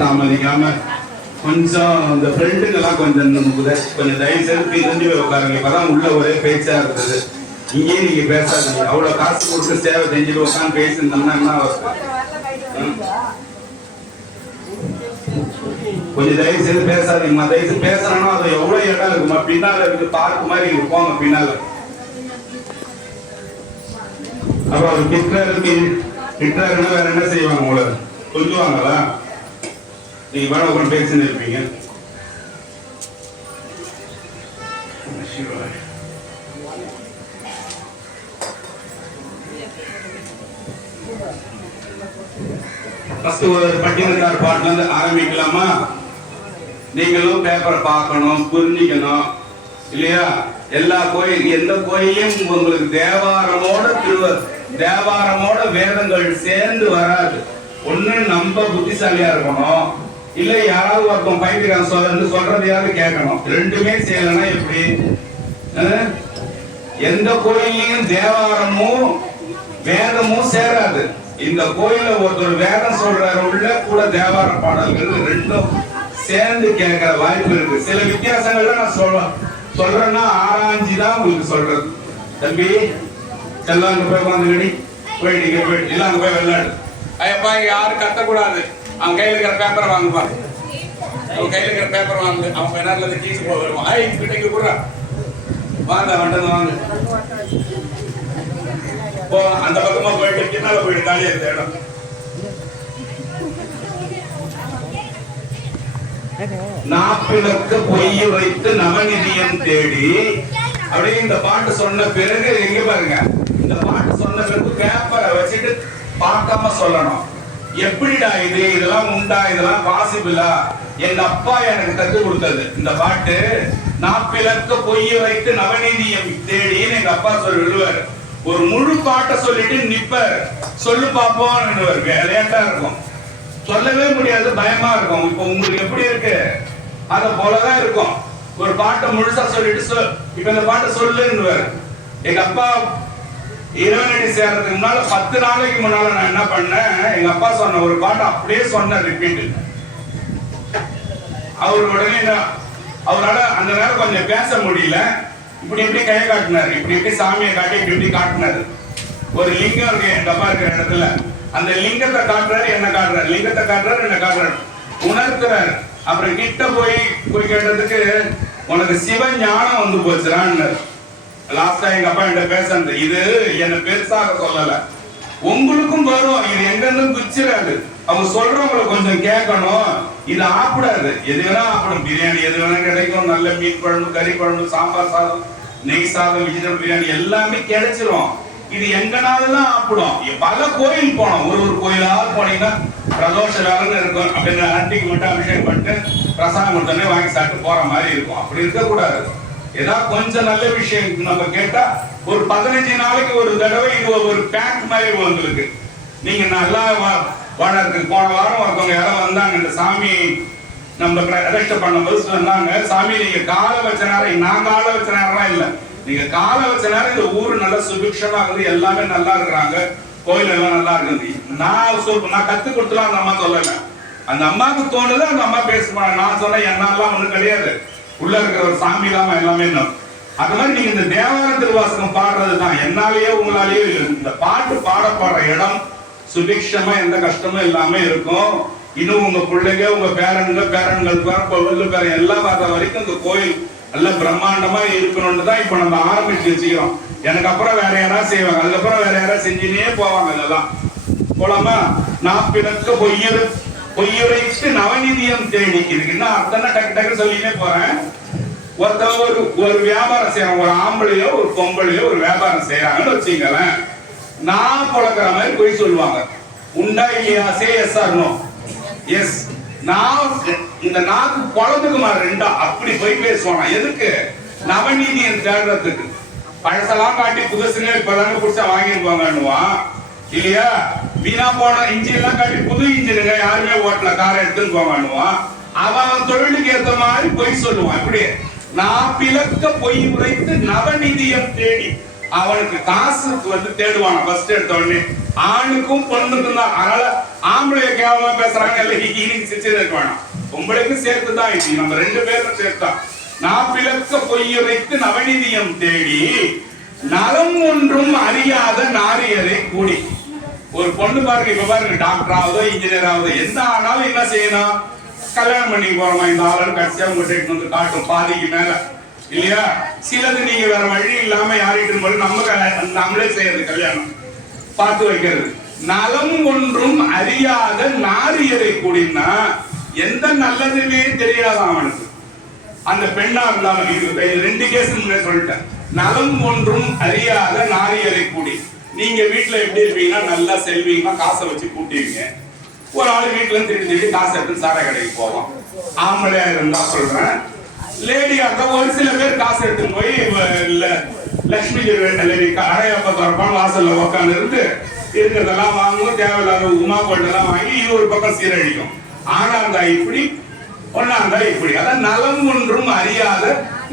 தாமதிக்காம கொஞ்சம் இந்த ஃப்ரெண்டுங்கெல்லாம் கொஞ்சம் கொஞ்சம் தயவு செய்து பிரிஞ்சு போய் உட்காருங்க. இப்பதான் உள்ள ஒரே பேச்சா இருந்தது. இங்கேயே நீங்க பேசாதீங்க. அவ்வளவு காசு கொடுத்து சேவை செஞ்சுட்டு உட்காந்து பேசியிருந்தோம்னா என்ன கொஞ்சம் தயவு செய்து பேசாதீங்கம்மா. தயவு செய்து பேசணும்னா அது எவ்வளவு இடம் இருக்குமா? பின்னால இருக்கு பார்க் மாதிரி இருப்பாங்க பின்னால. அப்ப அவர் கிட்டாருன்னா வேற என்ன செய்வாங்க? உங்களை சொல்லுவாங்களா? நீங்க வேற ஒரு பேசின்னு இருப்பீங்க. ஃபர்ஸ்ட் ஒரு பட்டினத்தார் பாட்டுல இருந்து ஆரம்பிக்கலாமா? நீங்களும் பேப்பரை பார்க்கணும், புரிஞ்சிக்கணும் இல்லையா? எல்லா கோயில் எந்த கோயிலையும் உங்களுக்கு தேவாரமோட வேதங்கள் சேர்ந்து வராது. ஒண்ணு நம்ம புத்திசாலியா இருக்கணும், இல்ல யாராவது ஒருத்தன் பைத்தியக்காரன் சொல்றதையாவது கேட்கணும். ரெண்டுமே செய்யலன்னா எப்படி? எந்த கோயிலையும் தேவாரமும் வேதமும் சேராது. இந்த கோயில ஒருத்தர் வேதம் சொல்றாரு, உள்ள கூட தேவார பாடல்கள் ரெண்டும் சேர்ந்து கேட்கிற வாய்ப்பு இருக்கு. சில வித்தியாசங்கள்ல நான் சொல்றேன்னா ஆராய்ஞ்சிதான் உங்களுக்கு சொல்றது. தம்பி செல்லம் அங்க போய் உட்காந்து போயிட்டு இல்ல அங்க போய் விளையாடு. ஐயப்பா யாரும் கத்தக்கூடாது. அவன் கையில இருக்கிற பேப்பரை வாங்குப்பா. அவன் கையில இருக்கிற பேப்பர் வாங்கு. அவன் நேரத்துல இருந்து கீஸ் போக வருவான். ஐ கிட்ட கூட வாங்க வண்டது வாங்க போ. அந்த பக்கமா போயிட்டு பின்னால போயிட்டு காலியா இருந்த இடம். நாப்பிலக்க பொய்ய வைத்து நவநிதியம் தேடி அப்படியே இந்த பாட்டு சொன்ன பிறகு எங்க பாருங்க, இந்த பாட்டு சொன்ன பிறகு பேப்பரை வச்சுட்டு பார்க்காம சொல்லணும். எப்படிடா இது? இதெல்லாம் உண்டா? இதெல்லாம் பாசிபிளா? எங்க அப்பா எனக்கு கத்து கொடுத்தது இந்த பாட்டு. நாப்பிலக்க பொய்ய வைத்து நவநீதியம் தேடின்னு எங்க அப்பா சொல்லுவாரு. ஒரு முழு பாட்டை சொல்லிட்டு நிப்பார். சொல்லு பாப்போம். லேட்டா இருக்கும், சொல்லவே முடியாது, பயமா இருக்கும். இப்ப உங்களுக்கு எப்படி இருக்கு? அத போலதான் இருக்கும். ஒரு பாட்டை முழுசா சொல்லிட்டு இப்ப இந்த பாட்டை சொல்லுன்னுவாரு. எங்க அப்பா இறைவனடி சேர்றதுக்கு முன்னால 10 நாளைக்கு முன்னால நான் என்ன பண்ணேன், எங்க அப்பா சொன்ன ஒரு பாட்டை அப்படியே சொன்ன ரிப்பீட். அவர் உடனே அவரால் அந்த நேரம் கொஞ்சம் பேச முடியல. இப்படி இப்படி கையை காட்டினாரு, இப்படி இப்படி சாமியை காட்டி இப்படி இப்படி காட்டினாரு. ஒரு லிங்கம் இருக்கு எங்க அப்பா இருக்கிற இடத்துல. அந்த லிங்கத்தை காட்டுறாரு, என்ன காட்டுறாரு, லிங்கத்தை காட்டுறாரு, என்ன காட்டுறாரு, உணர்த்துறாரு. அப்புறம் கிட்ட போய் கேட்டதுக்கு உனக்கு சிவ ஞானம் வந்து போச்சுறான்னு லாஸ்டா எங்க அப்பா என்கிட்ட பேசுறது. இது என்ன பெருசாக சொல்லல, உங்களுக்கும் வரும். இது எங்கிருந்து குச்சிராது. அவங்க சொல்றவங்களை கொஞ்சம் கேட்கணும். இது ஆப்பிடாது. எது வேணா ஆப்பிடும். பிரியாணி எது வேணா கிடைக்கும். நல்ல மீன் குழம்பு, கறி குழம்பு, சாம்பார் சாதம், நெய் சாதம், வெஜிடபிள் பிரியாணி எல்லாமே கிடைச்சிரும். இது எங்கனாலதான் ஆப்பிடும். பல கோயில் போனோம். ஒரு கோயிலாவது போனீங்கன்னா பிரதோஷ வேலைன்னு இருக்கும். அப்படின்னு ஆண்டிக்கு மட்டும் அபிஷேகம் பண்ணிட்டு பிரசாதம் கொடுத்தோன்னே வாங்கி சாப்பிட்டு போற மாதிரி இருக்கும். அப்படி இருக்கக்கூடாது. ஏதாவது கொஞ்சம் நல்ல விஷயம் நம்ம கேட்டா ஒரு 15 நாளைக்கு ஒரு தடவை இது ஒரு பேக் மாதிரி வந்துருக்கு. நீங்க நல்லா வாழறதுக்கு போன வாரம் ஒருத்தவங்க யாரும் வந்தாங்க. இந்த சாமி நம்ம ரெஜிஸ்டர் பண்ணும்போது சொன்னாங்க, சாமி நீங்க காலை வச்ச நேரம், நான் காலை வச்ச நேரம்லாம் இல்லை, நீங்க காலை வச்ச நேரம் இந்த ஊரு நல்லா சுபிக்ஷமா இருக்குது, எல்லாமே நல்லா இருக்கிறாங்க, கோயில் எல்லாம் நல்லா இருக்குது. நான் கத்து கொடுத்துலாம் அந்த அம்மா சொல்லல. அந்த அம்மாவுக்கு தோணுது, அந்த அம்மா பேசுவாங்க. நான் சொன்னேன் என்னெல்லாம் ஒண்ணு கிடையாது, உள்ள இருக்கிற ஒரு சாமி இல்லாம எல்லாமே. அது மாதிரி நீங்க இந்த தேவார திருவாசகம் பாடுறதுதான். என்னாலேயோ உங்களாலேயோ இந்த பாட்டு பாடப்படுற இடம் சுபிக்ஷமா எந்த கஷ்டமும் எல்லாமே இருக்கும். இன்னும் உங்க பிள்ளைங்க, உங்க பேரன்கள் பேர எல்லாம் வர வரைக்கும் இந்த கோயில் எல்லாம் பிரம்மாண்டமா இருக்கணும்னு தான் இப்ப நம்ம ஆரம்பிச்சு வச்சுக்கிறோம். எனக்கு அப்புறம் வேற யாராவது செய்வாங்க, அதுக்கப்புறம் வேற யாராவது செஞ்சுனே போவாங்க. இதெல்லாம் போலாமா? நாப்பிலக்க பொய்யுரைத்து நவநிதியம் தேடி. இதுக்கு என்ன அர்த்தம்னா டக்கு டக்கு சொல்லினே போறேன். ஒருத்தவங்க ஒரு வியாபாரம் செய்யறாங்க, ஒரு ஆம்பளையோ ஒரு பொம்பளையோ ஒரு வியாபாரம் செய்யறாங்கன்னு வச்சுங்களேன். நான் பொழக்கிற மாதிரி போய் சொல்லுவாங்க. உண்டா இல்லையா? Say yes or no. Yes. நான் இந்த நாக்கு குழந்தைக்குமா ரெண்டா அப்படி போய் பேசுவாங்க. எதுக்கு? நவநீதியம் தேடுறதுக்கு. பழசெல்லாம் காட்டி புதுசுங்க இப்பதாங்க புதுசா வாங்கிருப்பாங்கன்னுவான் இல்லையா? வீணா போன இன்ஜின் எல்லாம் காட்டி புது இன்ஜினுங்க யாருமே ஓட்டல, காரை எடுத்துன்னு போவான்னுவான். அவன் தொழிலுக்கு ஏற்ற மாதிரி பொய் சொல்லுவான். இப்படி நாப்பிலக்க பொய் உரைத்து நவநிதியம் தேடி. அவனுக்கு காசுக்கு தேடுவான் ஃபர்ஸ்ட் எடுத்த உடனே. ஆணுக்கும் பொண்ணுக்கும் தான். அதனால ஆம்பளை கேவலமா பேசுறாங்க இல்ல இன்னைக்கு சிரிச்சது இருக்க வேணாம். பொம்பளைக்கும் சேர்த்துதான் இது, நம்ம 2 பேரும் சேர்த்தா. நாப்பிலக்க பொய்யுரைத்து நவநிதியம் தேடி நலம் ஒன்றும் அறியாத நாரியரை கூடி. ஒரு பொண்ணு பாருங்க, இப்ப பாருங்க, டாக்டர் ஆகுதோ இன்ஜினியர் ஆகுதோ எந்த ஆனாலும் என்ன செய்யணும், கல்யாணம் பண்ணி போறோமா இந்த ஆளுன்னு கடைசியா உங்ககிட்ட வந்து காட்டும் பாதிக்கு மேல இல்லையா. சிலது நீங்க வேற வழி இல்லாம யாரிட்டு போது நம்மளே செய்யறது, கல்யாணம் பார்த்து வைக்கிறது. நலம் ஒன்றும் அறியாத நாரியரை கூடினா எந்த நல்லதுமே தெரியாத அவனுக்கு, அந்த பெண்ணா இருந்தாலும். இது 2 கேஸ் சொல்லிட்டேன். நலம் ஒன்றும் அறியாத நாரியரை கூடி. நீங்க வீட்டுல எப்படி இருப்பீங்கன்னா நல்லா செல்வீங்கன்னா காசை வச்சு கூட்டுவீங்க. ஒரு ஆளு வீட்டுல திருடி காசை எடுத்து சாரை கடைக்கு போவோம். ஆம்பளையா இருந்தா சொல்றேன், லேடியா இருந்தா ஒரு சில பேர் காசு எடுத்து போய் லட்சுமி அடையப்ப திறப்பான் வாசல்ல உட்காந்து இருந்து இருக்கிறதெல்லாம் வாங்குவோம், தேவையில்லாத உமா கொண்டெல்லாம் வாங்கி இது ஒரு பக்கம் சீரழிக்கும். ஆனா இருந்தா இப்படி, ஒன்னா இருந்தா இப்படி. அதான் நலம் ஒன்றும் அறியாத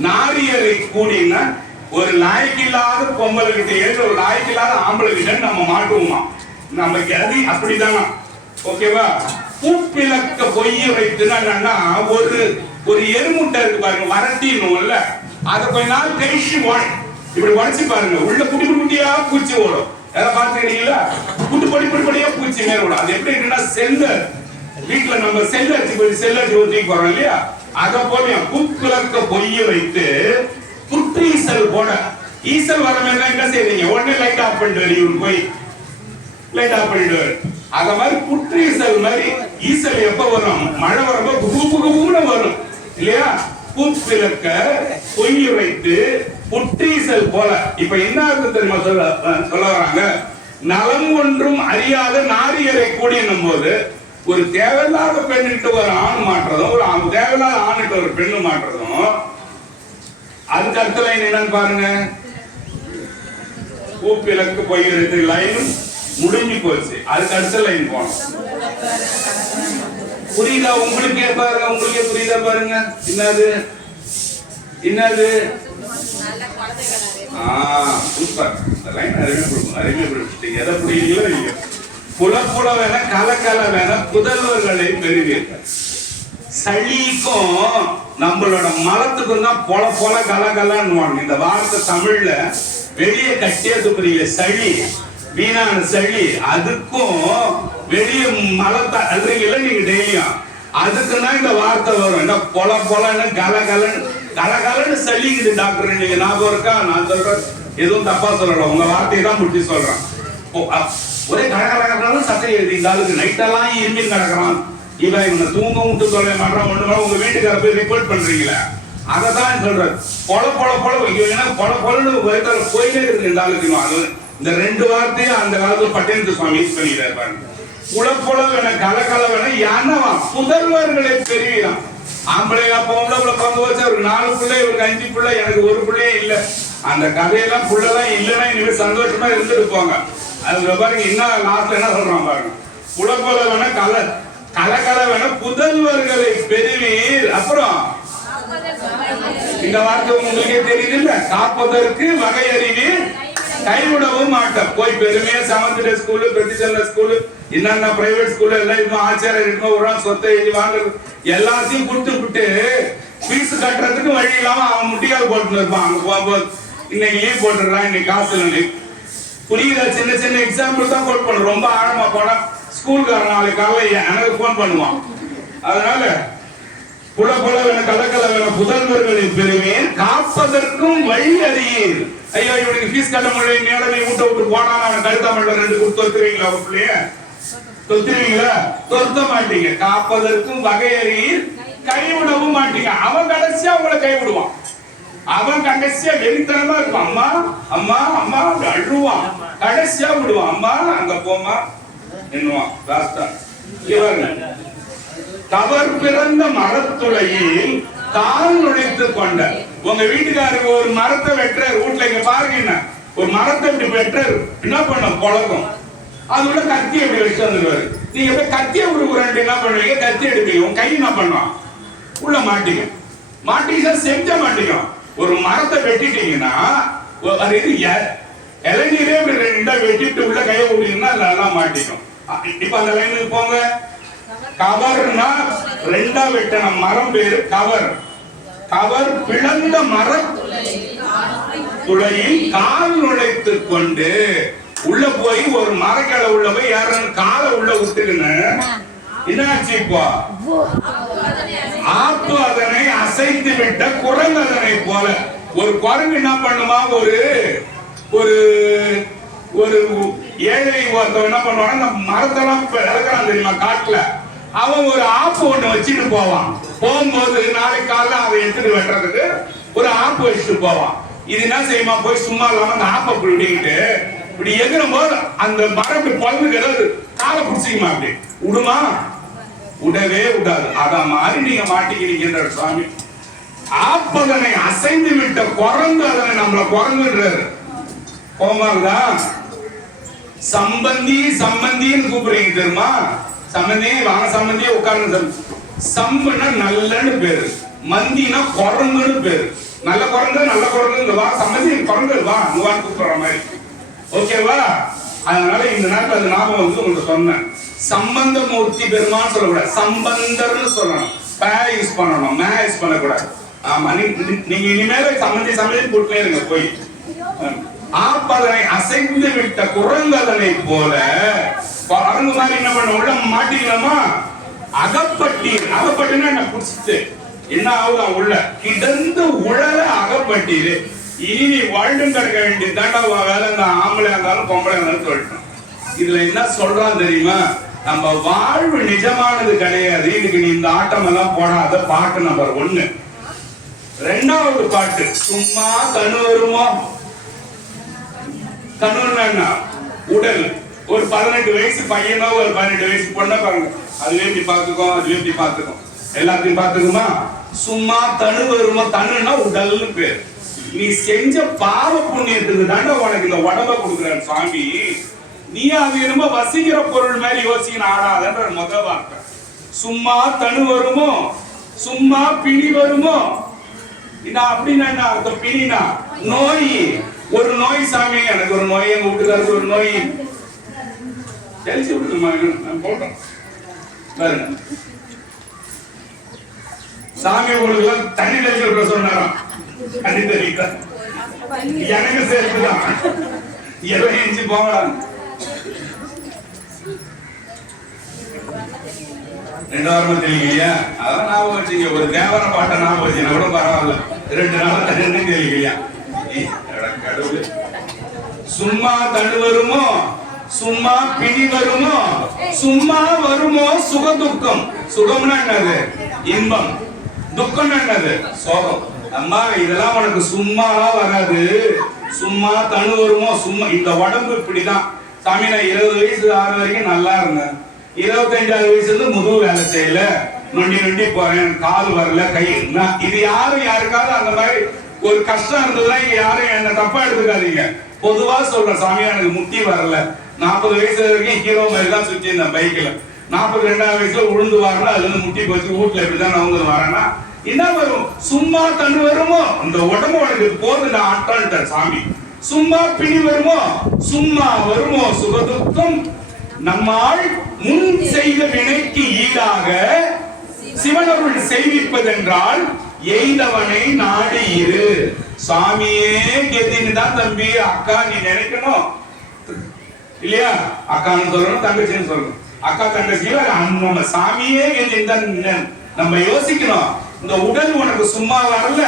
நாரியரை கூடினா ஒரு லாய்க்கில்லாத பொம்பளை கிட்ட ஏற்ற ஒரு லாய்க்கில்லாத ஆம்பளை கிட்ட நம்ம மாட்டுவோமா, நம்ம கதி அப்படிதானா. ஓகேவா. பூப்பிலக்க பொய்ய வைத்துனா ஒரு எருமுட்டை இருக்கு பாருங்க, வரட்டின்னு அதை கொஞ்ச நாள் கழிச்சு இப்படி உடச்சு பாருங்க, உள்ள குட்டி குட்டியா பூச்சி ஓடும். யாராவது பாத்துக்கிறீங்களா? குட்டி படிப்படியா பூச்சி மேல ஓடும். அது எப்படி இருக்குன்னா செல்லர் வீட்டுல நம்ம செல்லரிச்சு ஊற்றி போறோம் இல்லையா, அத போல பூப்பிலக்க பொய்ய வைத்து புற்று ஈசல் போட. ஈசல் வர மாதிரி என்ன செய்வீங்க, உடனே லைட் ஆஃப் பண்ணிட்டு இவரு போய் லைட் ஆஃப் பண்ணிடுவாரு. அத மாதிரி புற்று ஈசல் மாதிரி ஈசல் எப்ப வரும், மழை வரப்ப குபுகுபுன்னு வரும் இல்லையா. பூப்பிலக்க பொய்ய வைத்து புற்றீசல் போல. இப்ப என்ன அர்த்தம் தெரியுமா சொல்ல வராங்க, நலம் ஒன்றும் அறியாத நாரியரை கூடினும் போது ஒரு தேவையில்லாத பெண்ணிட்டு ஒரு ஆண் மாற்றதும், ஒரு தேவையில்லாத ஆணிட்டு ஒரு பெண்ணு மாற்றதும். அதுக்கு அடுத்த லைன் என்னன்னு பாருங்க, பூப்பிலக்கு பொய்யுரைத்து லைன் முடிஞ்சு போச்சு. அதுக்கு அடுத்த லைன் போனோம். புரியுதா உங்களுக்கு? பாருங்க, உங்களுக்கே புரியுதா பாருங்க. என்னது சூப்பர் லைன் அறிமுகப்படுத்திட்டீங்க. எதை புரியுங்களோ இல்லையோ, புலப்புலவென கலக்கலவென புதல்வர்களை பெறுவீர்கள். சளிக்கும் நம்மளோட மலத்துக்கும் தான் பொல பொல கலகலன்னு. இந்த வார்த்தை தமிழ்ல வெளியே கட்டியது புரியல, சளி வீணான சளி, அதுக்கும் வெளியே மலத்தை அல்றீங்கல்ல நீங்க டெய்லியும், அதுக்குதான் இந்த வார்த்தை வரும். என்ன பொல பொலன்னு கலகலன்னு சளிக்குது டாக்டர். நீங்க ஞாபகம் இருக்கா? நான் சொல்றேன், எதுவும் தப்பா சொல்லல, உங்க வார்த்தையை தான் முடிச்சு சொல்றேன். ஒரே கலகலகலாம் சத்தம் எழுதி இந்த ஆளுக்கு நைட்டெல்லாம் இரும்பி கிடக்குறான், இவன் இவனை தூங்க விட்டு சொல்ல மாட்டான். ஒண்ணு உங்க வீட்டுக்கார போய் ரிப்போர்ட் பண்றீங்களா, அதை தான் சொல்றேன். பொல பொல பொல பொல பொலன்னு வயிற்றால போயிட்டே இருக்கு இந்த ஆளுக்கு. இந்த 2 வார்த்தையும் அந்த காலத்துல பட்டேந்திர சுவாமி யூஸ் பண்ணிட்டாரு பாருங்க. புலப்புலவென கலகலவென யானவா புதல்வர்களை பெரியலாம். ஆம்பளை அப்ப உள்ள பங்கு வச்சு அவருக்கு 4 பிள்ளை, இவருக்கு 5 பிள்ளை, எனக்கு ஒரு பிள்ளையே இல்ல. அந்த கதையெல்லாம் புள்ளதான் இல்லைன்னா இனிமே சந்தோஷமா இருந்துட்டு போங்க. அதுல பாருங்க என்ன லாஸ்ட்ல என்ன சொல்றான் பாருங்க, புலப்புலவென கலகலவென புதல்வர்களை பெறுவீர். அப்புறம் இந்த வார்த்தை உங்களுக்கே தெரியுது இல்ல, காப்பதற்கு வகை அறிவீர் கைவிடவும் மாட்டேன். போய் பெருமையா சமத்துட ஸ்கூலு, பிரதிசல்ல ஸ்கூலு, என்னென்ன பிரைவேட் ஸ்கூல்ல எல்லாம் இன்னும் ஆச்சாரம் இருக்கும், ஒரு நாள் சொத்தை எழுதி வாங்குறது எல்லாத்தையும் கொடுத்துட்டு ஃபீஸ் கட்டுறதுக்கு வழி இல்லாம அவன் முட்டியால் போட்டு இருப்பான். அங்க போகும்போது இன்னைக்கு லீவ் போட்டுடுறான், இன்னைக்கு காசு இல்லை. புரியுதா? சின்ன சின்ன எக்ஸாம்பிள் தான் கோட் பண்ணும். ரொம்ப ஆழமா போனா ஸ்கூல்காரன் நாளைக்கு காலையில எனக்கு போன் பண்ணுவான். அதனால புலப்புலவென கலக்கலவென புதல்வர்களை பெறுவேன் காப்பதற்கும் வழி அறியீர். ஐயோ இவனுக்கு ஃபீஸ் கட்ட முடியல, நேரமே ஊட்ட விட்டு போனா அவன் கழுத்தாமல்ல 2 கொடுத்து தொத்துறீங்களா? அவன் பிள்ளைய தொத்துறீங்களா? தொத்த மாட்டீங்க. காப்பதற்கும் வகை அறியீர் கைவிடவும் மாட்டீங்க. அவன் கடைசியா உங்களை கைவிடுவான். அவன் கடைசியா வெறித்தனமா இருப்பான். அம்மா அம்மா அம்மா அழுவான், கடைசியா விடுவான். அம்மா அங்க போமா என்னுவான். ராஸ்தா தவர் பிறந்த மரத்துளையில் தான் நுழைத்துக் கொண்ட. உங்க வீட்டுக்காரருக்கு ஒரு மரத்தை வெட்டுறாரு வீட்டுல, இங்க பாருங்க, என்ன ஒரு மரத்தை இப்படி வெட்டுறாரு, என்ன பண்ண பழக்கம், அது உள்ள கத்தி அப்படி வச்சு வந்துருவாரு. நீங்க போய் கத்திய உருகுறேன் என்ன பண்ணுவீங்க, கத்தி எடுப்பீங்க, உங்க கை என்ன பண்ணுவான், உள்ள மாட்டீங்க. மாட்டீங்க செஞ்ச மாட்டீங்க. ஒரு மரத்தை வெட்டிட்டீங்கன்னா அது இளநீரே ரெண்டா வெட்டிட்டு உள்ள கையை விட்டீங்கன்னா நல்லா மாட்டிக்கும். இப்ப அந்த லைனுக்கு போங்க. கவர்னா ரெண்டா வெட்டின மரம் பேரு கவர். கவர் பிளந்த மரம் துளையில் கால் நுழைத்து கொண்டு உள்ள போய் ஒரு மரக்கிளை உள்ள போய் யாரும் காலை உள்ள விட்டுக்குன்னு என்னாச்சு? இப்போ ஆப்பு அதனை அசைத்து விட்ட குரங்கு அதனை போல. ஒரு குரங்கு என்ன பண்ணுமா? ஒரு ஒரு ஒரு ஏழை ஒருத்தவன் என்ன பண்ணுவான்? அந்த மரத்தெல்லாம் இறக்குறான் தெரியுமா காட்டுல. அவன் ஒரு ஆப்பு ஒண்ணு வச்சுட்டு போவான். போகும்போது நாளைக்கு காலைல அதை எடுத்துட்டு வெட்டுறதுக்கு ஒரு ஆப்பு வச்சுட்டு போவான். இது என்ன செய்யுமா? போய் சும்மா இல்லாம அந்த ஆப்பை பிடிக்கிட்டு இப்படி எகிரும் போது அந்த மரம் குழந்தைக்கு ஏதாவது காலை பிடிச்சிக்குமா? அப்படி விடுமா? விடவே விடாது. அத மாதிரி நீங்க மாட்டிக்கிறீங்க சுவாமி. ஆப்பதனை அசைந்து விட்ட குரங்கு அதனை நம்மள குரங்குன்றாரு. கோமாங்களா? சம்பந்தி சம்பந்தின்னு கூப்பிடுறீங்க தெரியுமா? சம்பந்தி வாங்க, சம்பந்தியே உட்கார்ந்து. சம்புன்னா நல்லன்னு பேரு, மந்தினா குரங்குன்னு பேரு. நல்ல குரங்கு நல்ல குரங்கு வா, சம்பந்தி குரங்கு வா வான்னு கூப்பிடுற மாதிரி. ஓகேவா? அதனால இந்த நேரத்தில் அது ஞாபகம் வந்து உங்களுக்கு சொன்னேன். சம்பந்தமூர்த்தி பெருமான்னு சொல்லக்கூடாது, சம்பந்தர்னு சொல்லணும். பே யூஸ் பண்ணணும், மே யூஸ் பண்ணக்கூடாது. ஆமா, நீங்க இனிமேல சம்பந்தி சம்பந்தி கூட்டிலே இருங்க போய். ஆப்பதனை அசைந்து விட்ட குரங்கதனை போல குரங்கு மாதிரி என்ன பண்ண உள்ள மாட்டிக்கலாமா? அகப்பட்டீர். அகப்பட்டுன்னா என்ன? புடிச்சிட்டு என்ன ஆகுதா? உள்ள கிடந்து உழல அகப்பட்டீர். இனி நீ வாழ்ந்து கிடக்க வேண்டிய தாண்டா வேலை. இந்த ஆம்பளை இருந்தாலும் பொம்பளை இருந்தாலும் சொல்லட்டும். இதுல என்ன சொல்றான் தெரியுமா? நம்ம வாழ்வு நிஜமானது கிடையாது. இதுக்கு நீ இந்த ஆட்டம் எல்லாம் போடாத. பாட்டு நம்பர் 1. ரெண்டாவது பாட்டு சும்மா தனு வருமோ. தனுன்னா உடல். ஒரு 18 வயசு பையனோ ஒரு 18 வயசு பொண்ணோ பாருங்க, அதுவே இப்படி பாத்துக்கோ, அதுவே இப்படி பாத்துக்கோ, எல்லாத்தையும் பாத்துக்குமா? சும்மா தனு வருமோ. தனுன்னா உடல்னு பேர். நீ செஞ்ச பாவ புண்ணியத்துக்கு தாண்டா உனக்கு இந்த உடம்ப கொடுக்குறாரு சுவாமி. நீ அது என்னமோ வசிக்கிற பொருள் மாதிரி யோசிக்கிற ஆடாதன்ற முதல் வார்த்தை. சும்மா தனு வருமோ, சும்மா பிணி வருமோ. அப்படின்னா என்ன அர்த்தம்? பிணினா நோய். ஒரு நோய் சாமி, எனக்கு ஒரு நோய், எங்க வீட்டுக்காருக்கு ஒரு நோய், தெளிச்சு விட்டுருமா போட்டோம் பாருங்க. சாமி உங்களுக்கு தண்ணி தெளிச்சு விட சொன்னாராம். தண்ணி தெளிக்க எனக்கு சேர்த்துதான் எல்லாம் எஞ்சி போகலாம். 2 வாரமா தெளிக்கலையா? அதான் ஞாபகம் வச்சுங்க. ஒரு தேவர பாட்டை ஞாபகம் வச்சுன்னா கூட பரவாயில்ல. 2 நாள் தண்ணி தெளிக்கலையா? கடவுள். சும்மா தண்ணு வருமோ, சும்மா பிணி வருமோ, சும்மா வருமோ சுக துக்கம். சுகம்னா என்னது? இன்பம். துக்கம் என்னது? சோகம். அம்மா இதெல்லாம் உனக்கு சும்மாலாம் வராது. சும்மா தனு வருமோ. சும்மா இந்த உடம்பு இப்படிதான் சாமி. நான் 20 வயசு 6 வரைக்கும் நல்லா இருந்தேன். 25 வயசுல முதுகு வேலை செய்யல, நொண்டி நொண்டி போறேன், கால் வரல, கை. இது யாரும் யாருக்காவது அந்த மாதிரி ஒரு கஷ்டம் இருந்ததுன்னா இங்க யாரும் என்ன தப்பா எடுத்துக்காதீங்க. பொதுவா சொல்ற சாமி எனக்கு முட்டி வரல. 40 வயசு வரைக்கும் ஹீரோ மாதிரி தான் சுத்தி இருந்தேன் பைக்ல. 42 வயசுல உழுந்து வரல, அதுல இருந்து முட்டி போச்சு. வீட்டுல எப்படிதான் அவங்க வரேன்னா என்ன வரும்? சும்மா தண்ணு வருமோ. இந்த உடம்பு உனக்கு போது ஆட்டான்ட்ட சாமி. சும்மா பிணி வருமோ, சும்மா வருமோ சுகதுக்கம். நம்மால் முன் செய்த வினைக்கு ஈடாக சிவனருள் செய்விப்பதென்றால் எய்தவனை நாடி இரு. சாமியே கெதின்னு தான் தம்பி அக்கா நீ நினைக்கணும் இல்லையா? அக்கான்னு சொல்லணும், தங்கச்சின்னு சொல்லணும். அக்கா தங்கச்சியில நம்ம சாமியே கெதின்னு தான் நம்ம யோசிக்கணும். இந்த உடல் உனக்கு சும்மா வரல,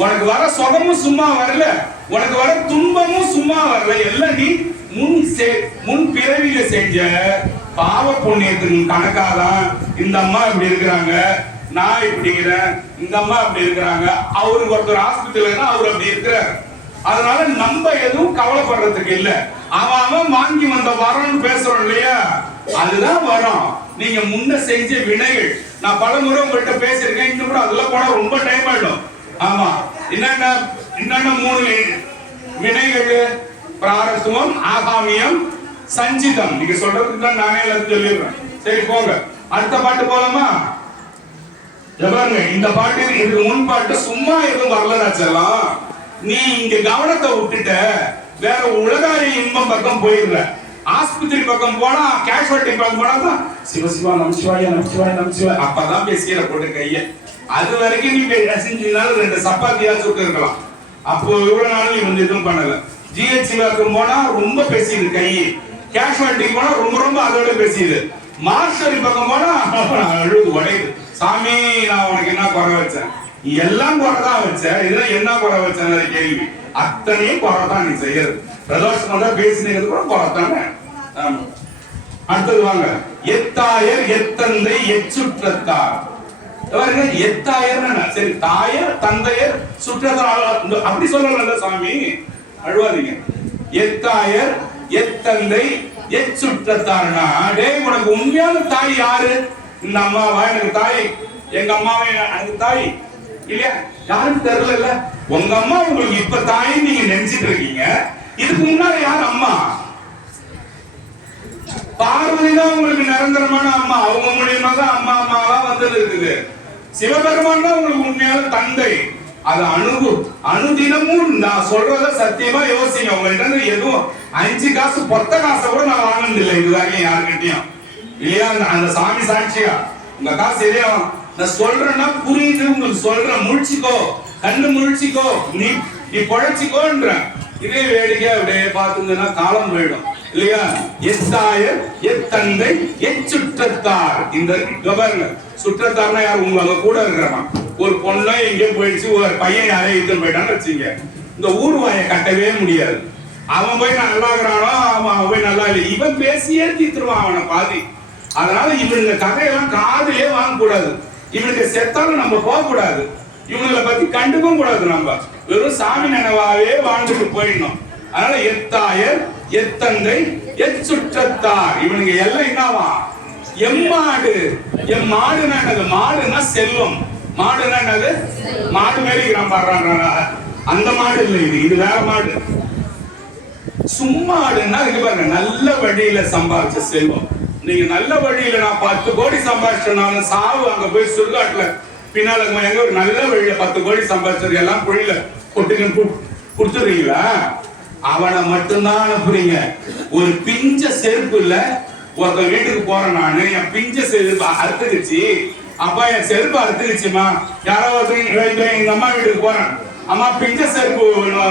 உனக்கு வர சுகமும் சும்மா வரல, உனக்கு வர துன்பமும் சும்மா வரல. எல்லாம் நீ முன் பிறவியில செஞ்ச பாவ புண்ணியத்துக்கு கணக்காதான் இந்த அம்மா இப்படி இருக்கிறாங்க, நான் இப்படிங்கிறேன், இந்த அம்மா அப்படி இருக்கிறாங்க. அவருக்கு ஒருத்தர் ஹாஸ்பிட்டல் அவர் அப்படி இருக்கிறார். அதனால நம்ம எதுவும் கவலைப்படுறதுக்கு இல்ல. அவன் வாங்கி வந்த வரம்னு பேசுறோம் இல்லையா? அதுதான் வரும். நீங்க முன்ன செஞ்ச வினைகள். நான் பல முறை உங்கள்கிட்ட பேசியிருக்கேன். இன்னும் கூட அதெல்லாம் போனா ரொம்ப டைம் ஆயிடும். ஆமா, என்னென்ன 3 வினைகள்? பிராரத்துவம், ஆகாமியம், சஞ்சிதம். நீங்க சொல்றதுக்கு தான் நானே எல்லாத்தையும் சொல்லிடுறேன். சரி போங்க, அடுத்த பாட்டு போலாமா? இந்த பாட்டு இதுக்கு முன் பாட்டு சும்மா எதுவும் வரலதாச்செல்லாம். நீ இங்க கவனத்தை விட்டுட்ட. வேற உலகாரி இன்பம் பக்கம் போயிடுற. ஆஸ்பத்திரி பக்கம் போனா, கேஷுவாலிட்டி பக்கம் போனா தான் சிவசிவா நமச்சிவாய நமச்சிவாய நமச்சிவாய அப்பதான் பேசிக்கிற போட்டு கைய. அது வரைக்கும் நீ செஞ்சதுனால 2 சப்பாத்தியா சுட்டு இருக்கலாம். அப்போ இவ்வளவு நாள் நீ வந்து எதுவும் பண்ணல. ஜிஹெச்க்கு போனா ரொம்ப பேசிடு கை, கேஷுவாலிட்டி போனா ரொம்ப அதோட பேசிடு, மார்ஷரி பக்கம் போனா அழுது உடையுது. சாமி நான் உனக்கு என்ன குறை வச்சேன்? எல்லாம் குறைதான் வச்சேன், இதெல்லாம் என்ன குறை வச்சேன் கேள்வி. அத்தனையும் குறைதான் நீ செய்யறது. பிரதோஷம் தான் பேசினது கூட குறைத்தானே. அடுத்தது வாங்க, எத்தாயர் எத்தந்தை எச்சுற்றத்தார். எத்தாயர் சரி, தாயர் தந்தையர் சுற்றத்தார் அப்படி சொல்லல சாமி, அழுவாதீங்க. எத்தாயர் எத்தந்தை எச்சுற்றத்தார்னா, டேய் உனக்கு உண்மையான தாய் யாரு? இந்த அம்மாவா? எனக்கு தாய், எங்க அம்மாவே எனக்கு தாய் இல்லையா? யாருக்கு தெரியல. உங்க அம்மா உங்களுக்கு இப்ப தாய் நீங்க நினைச்சிட்டு இருக்கீங்க. இதுக்கு முன்னாடி யார் அம்மா? பார்வதி தான் உங்களுக்கு நிரந்தரமான அம்மா. அவங்க மூலியமா தான் அம்மா அம்மாவா வந்தது இருக்குது. சிவபெருமான் தான் உங்களுக்கு உண்மையான தந்தை. அது அனுதினமும் நான் சொல்றத சத்தியமா யோசிங்க. உங்கள்கிட்ட எதுவும் 5 காசு பொத்த காசை கூட நான் வாங்கினது இல்லை இதுவரைக்கும் யாருக்கிட்டையும் இல்லையா? அந்த சாமி சாட்சியா உங்க காசு எதையா நான் சொல்றேன்னா புரியுது உங்களுக்கு சொல்றேன். முழிச்சிக்கோ, கண்ணு முழிச்சிக்கோ, நீ பொழைச்சிக்கோன்ற. இதே வேடிக்கை அப்படியே பார்த்துங்கன்னா காலம் போயிடும் இல்லையா? எத்தாயர் எத்தந்தை எச்சுற்றத்தார். இந்த பாருங்க, சுற்றத்தார்னா யார்? உங்க கூட இருக்கிறவன். ஒரு பொண்ணு எங்கேயோ போயிடுச்சு, ஒரு பையன் யாரையும் இழுத்து போயிட்டான்னு வச்சுங்க, இந்த ஊர்வாயை கட்டவே முடியாது. அவன் போய் நல்லா இருக்கிறானோ, அவன் போய் நல்லா இல்லை, இவன் பேசியே தீத்துருவான் அவனை பாதி. அதனால இவனுங்க கதையெல்லாம் காதுலயே வாங்க கூடாது. இவனுக்கு செத்தாலும் நம்ம போக கூடாது. இவங்களை பத்தி கண்டுக்கவும் கூடாது. நம்ம வெறும் சாமி நினைவாவே வாழ்ந்துட்டு போயிடணும். அதனால எத்தாயர் எத்தந்தை எச்சுற்றத்தார். இவனுங்க எல்லாம் என்னவா? எம்மாடு. எம்மாடுனா என்னது? மாடுனா செல்வம். மாடுனா என்னது? மாடு மேலிக்கிறான் பாடுறாங்க. அந்த மாடு இல்லை, இது வேற மாடு. சும்மாடுன்னா இது பாருங்க, நல்ல வழியில சம்பாதிச்ச செல்வம். நீங்க நல்ல வழியில நான் 10 கோடி சம்பாதிச்சனாலும் சாவு அங்க போய் சுடுகாட்டுல பின்னால எங்க ஒரு நல்ல வழியில 10 கோடி சம்பாதிச்சது எல்லாம் குழியில கொட்டுங்க கொடுத்துறீங்களா? அவனை மட்டும்தான் அனுப்புறீங்க. ஒரு பிஞ்ச செருப்பு இல்ல, ஒருத்த வீட்டுக்கு போறேன் நானு, என் பிஞ்ச செருப்பு அறுத்துக்குச்சு, அப்பா என் செருப்பு அறுத்துக்குச்சுமா. யாரோ ஒருத்தர் எங்க அம்மா வீட்டுக்கு போறேன், அம்மா பிஞ்ச செருப்பு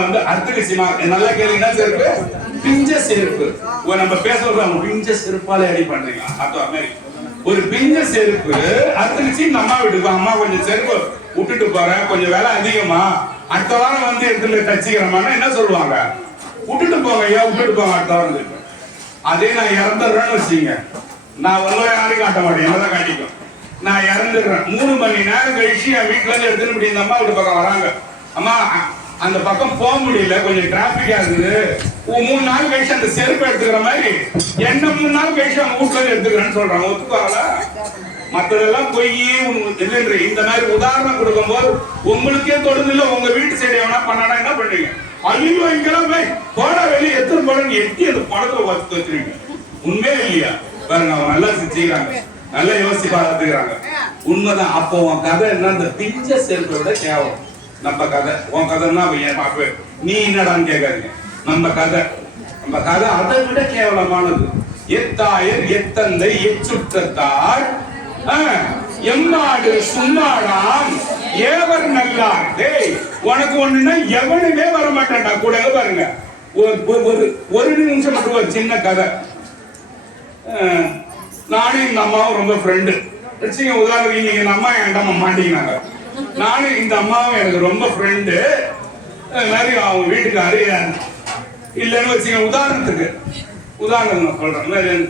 வந்து அறுத்துக்குச்சுமா. நல்லா கேளுங்க, செருப்பு பிஞ்ச செருப்பு. நம்ம பேசுறோம், பிஞ்ச செருப்பால அடி பண்றீங்க. அது மாதிரி ஒரு பிஞ்ச செருப்பு அறுத்துக்குச்சு, இந்த அம்மா வீட்டுக்கு, அம்மா கொஞ்சம் செருப்பு விட்டுட்டு போறேன், கொஞ்சம் விலை அதிகமா, அடுத்த வாரம் வந்து எடுத்துல தச்சுக்கிறோம்னா என்ன சொல்லுவாங்க? விட்டுட்டு போங்க ஐயா, விட்டுட்டு போங்க, அடுத்த வாரம். அதே நான் இறந்துடுறேன்னு வச்சுங்க, நான் உங்களை யாரையும் காட்ட மாட்டேன், என்னதான் காட்டிக்கும். நான் இறந்துடுறேன், 3 மணி நேரம் கழிச்சு என் வீட்டுல இருந்து எடுத்துட்டு இப்படி இந்த அம்மா வீட்டு பக்கம் வராங்க. அம்மா அந்த பக்கம் போக முடியல, கொஞ்சம் டிராபிக்கா இருக்குது, 3 நாள் கழிச்சு அந்த செருப்பு எடுத்துக்கிற மாதிரி என்ன 3 நாள் கழிச்சு அவங்க வீட்டுல இருந்து எடுத்துக்கிறேன்னு சொல்றாங்க. ஒத்துப்பாங்களா? மற்றதெல்லாம் பொய் இல்லைன்ற. இந்த மாதிரி உதாரணம் கொடுக்கும் போது உங்களுக்கே தொடுது இல்ல, உங்க வீட்டு சைடு எவனா பண்ணானா என்ன பண்ணுவீங்க? ஐயோ இங்கெல்லாம் போய் போட வெளியே எத்தனை போடன்னு எட்டி அந்த படத்துல வச்சு வச்சிருக்கீங்க. உண்மையே இல்லையா? பாருங்க, அவங்க நல்லா செய்யறாங்க, நல்லா யோசிச்சு பார்த்துக்கிறாங்க. உண்மைதான். அப்போ உன் கதை என்ன? இந்த பிஞ்ச செருப்போட கேவலம். நம்ம கதை, உன் கதைன்னா நீ என்னடான்னு கேட்காதீங்க. நம்ம கதை அதை விட கேவலமானது. எத்தாயர் எத்தந்தை எச்சுற்றத்தார் எம்மாடு சும்மாடாம் ஏவர் நல்லார். டேய் உனக்கு ஒண்ணுன்னா எவனுமே வர மாட்டான்டா கூட. பாருங்க, ஒரு நிமிஷம் மட்டும் ஒரு சின்ன கதை. நானும் இந்த அம்மாவும் ரொம்ப ஃப்ரெண்டு வச்சுங்க. உதாரணத்துக்கு நீங்க இந்த அம்மா என்கிட்ட மாட்டீங்கன்னாங்க, நானும் இந்த அம்மாவும் எனக்கு ரொம்ப ஃப்ரெண்டு மாதிரி அவங்க வீட்டுக்காரு இல்லைன்னு வச்சுங்க. உதாரணம் நான் சொல்றேன்.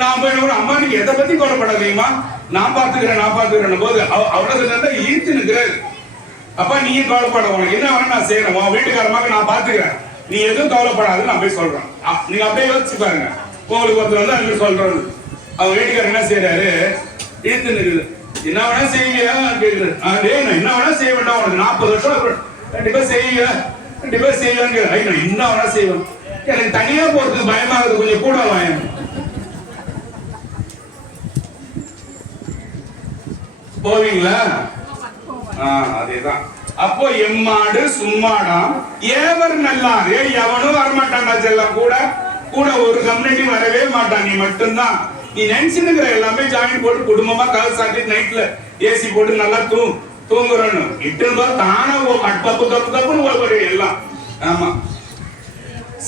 நான் போய் அம்மா நீங்க எதை பத்தி கவலைப்படாதீங்கம்மா, நான் பாத்துக்கிறேன் போது அவ்வளவு ஈர்த்து நிற்கிறாரு. அப்பா நீங்க கவலைப்பட, உனக்கு என்ன வேணும் நான் செய்யறேன், உன் வீட்டுக்காரமாக நான் பாத்துக்கிறேன், நீ எதுவும் கவலைப்படாது நான் போய் சொல்றேன். நீங்க அப்படியே யோசிச்சு பாருங்க. உங்களுக்கு ஒருத்தர் வந்து அங்க சொல்றது, அவங்க வீட்டுக்காரர் என்ன செய்யறாரு? இழுத்து நிற்குது. என்ன வேணா செய்யுங்க கேக்குது. நான் என்ன வேணா செய்ய வேண்டாம், உனக்கு 40 வருஷம் கண்டிப்பா செய்யுங்க, கண்டிப்பா செய்வாங்க. நான் என்ன வேணா செய்வேன், எனக்கு தனியா போறதுக்கு பயமாகுது, கொஞ்சம் கூட வாங்க. போவீங்களா? அதேதான். அப்போ எம்மாடு சும்மாடாம் ஏவர் நல்லாரு எவனும் வரமாட்டான்டா செல்லம் கூட கூட ஒரு கம்யூனிட்டி வரவே மாட்டான். நீ மட்டும்தான். நீ நினைச்சுக்கிற எல்லாமே ஜாயின் போட்டு குடும்பமா கல் சாத்தி நைட்ல ஏசி போட்டு நல்லா தூங்குறோம். இட்டு தானே கப்பு கப்பு கப்புன்னு ஒரு எல்லாம். ஆமா,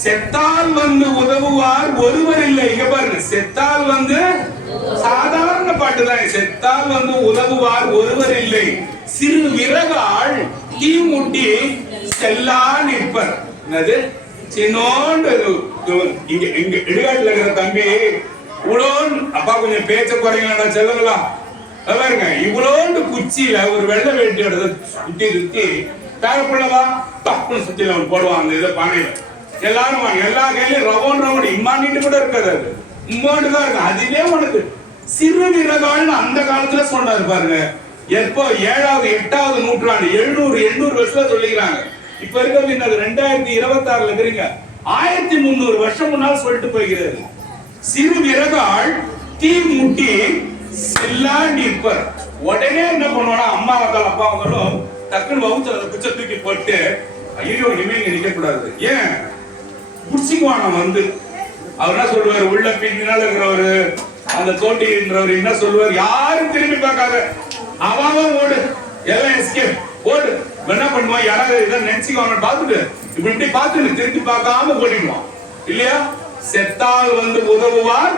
செத்தால் வந்து உதவுவார் ஒருவர் இல்லை. இங்க பாருங்க, செத்தால் வந்து சாதாரண பாட்டு தான். செத்தால் வந்து உதவுவார் ஒருவர் இல்லை, சிறு விறகால் தீ முட்டி செல்லா நிற்பர். என்னது சின்னோண்டு இங்க இங்க இடுகாட்டுல இருக்கிற தம்பி இவ்வளோன்னு அப்பா கொஞ்சம் பேச்ச குறைங்களா செல்லலாம் பாருங்க. இவ்வளோண்டு குச்சியில ஒரு வெள்ளை வேட்டி எடுத்து சுத்தி சுத்தி பேரப்புள்ளவா தப்புன்னு சுத்தில அவன் போடுவான் அந்த இதை பானையில. எல்லாரும் எல்லா கையிலும் ரவுண்ட் இம்மானிட்டு கூட இருக்காது, அது இம்மாண்டு தான் இருக்கு. அதுவே உனக்கு சிறு விறகால்னு அந்த காலத்துல சொன்னாரு பாருங்க. எப்போ 7வது 8வது நூற்றாண்டு 700 800 வருஷத்துல சொல்லிக்கிறாங்க. இப்ப இருக்கிறது என்னது 2026 இருக்கிறீங்க. 1300 வருஷம் முன்னால் சொல்லிட்டு போய்கிறது. சிறு விறகால் தீ முட்டி செல்லா நிற்பர். உடனே என்ன பண்ணுவானா, அம்மா வந்தாலும் அப்பா வந்தாலும் டக்குன்னு வகுத்துல அந்த குச்சை தூக்கி போட்டு ஐயோ இனிமே இங்க நிக்க கூடாது. ஏன் புடிச்சுக்குவான வந்து அவர் என்ன சொல்லுவாரு, உள்ள பின்னால இருக்கிறவரு அந்த தோட்டின்றவர் என்ன சொல்லுவார், யாரும் திரும்பி பார்க்காத அவன் ஓடு, எல்லாம் எஸ்கேப் ஓடு. என்ன பண்ணுவான், யாராவது இதை நினைச்சுக்குவாங்க பார்த்துட்டு இப்படி இப்படி பார்த்துட்டு திரும்பி பார்க்காம ஓடிடுவான் இல்லையா. செத்தால் வந்து உதவுவார்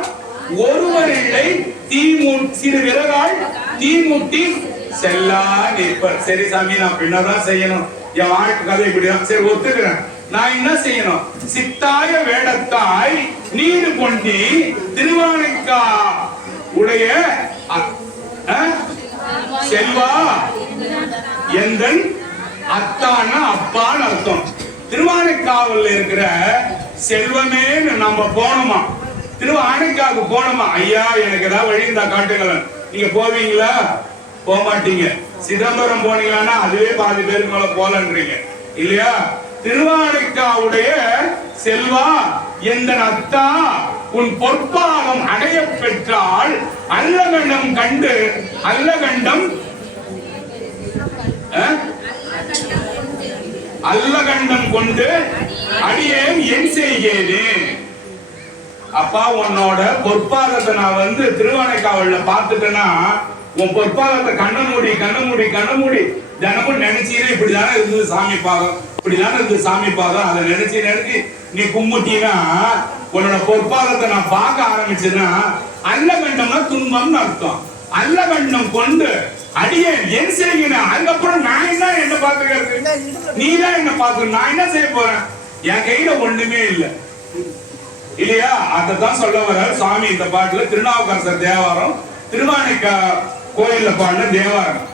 ஒருவர் இல்லை, சிறு விறகால் தீமுட்டி செல்லா நிற்பர். சரி சாமி, நான் பின்னதான் செய்யணும், என் வாழ்க்கை கதை இப்படிதான். சரி ஒத்துக்கிறேன், நான் என்ன செய்யணும், சித்தாய வேடத்தாய் நீடு கொண்டி திருவானைக்கா உடைய செல்வா எந்தன் அத்தான அப்பான்னு அர்த்தம். திருவானைக்காவல்ல இருக்கிற செல்வமே நம்ம போனோமா, திருவானைக்காவுக்கு போனோமா. ஐயா எனக்கு ஏதாவது வழி இருந்தா காட்டுங்களேன். நீங்க போவீங்களா? போக மாட்டீங்க. சிதம்பரம் போனீங்கன்னா அதுவே பாதி பேருக்கு மேல போலன்றீங்க இல்லையா. திருவானைக்காவுடைய செல்வா எந்தன் அத்தா உன் பொற்பாகம் அடைய பெற்றால் அல்லகண்டம் கண்டு அல்லகண்டம் அல்லகண்டம் கொண்டு அடியேன் என் செய்கிறேனே. அப்பா உன்னோட பொற்பாதத்தை நான் வந்து திருவானைக்காவல்ல பார்த்துட்டேன்னா உன் பொற்பாதத்தை கண்ண மூடி தினமும் நினைச்சீனே இப்படிதானே இருந்தது சாமி பாதம், இப்படிதானே இருந்தது சாமி பாதம். அதை நினைச்சு நீ கும்பிட்டீங்கன்னா உன்னோட பொற்பாதத்தை நான் பார்க்க ஆரம்பிச்சேன்னா அல்லகண்டம்னா துன்பம்னு அர்த்தம். அல்லகண்டம் கொண்டு அடியேன் என் செய்கிறேன். அதுக்கப்புறம் நான் என்ன பார்த்துக்கிறது, நீ தான் என்ன பார்த்து நான் என்ன செய்ய போறேன், என் கையில ஒண்ணுமே இல்லை இல்லையா. அதான் சொல்ல வர சுவாமி இந்த பாட்டுல. திருநாவுக்கரசர் தேவாரம் திருவானைக்கா கோயில்ல பாடின தேவாரம்.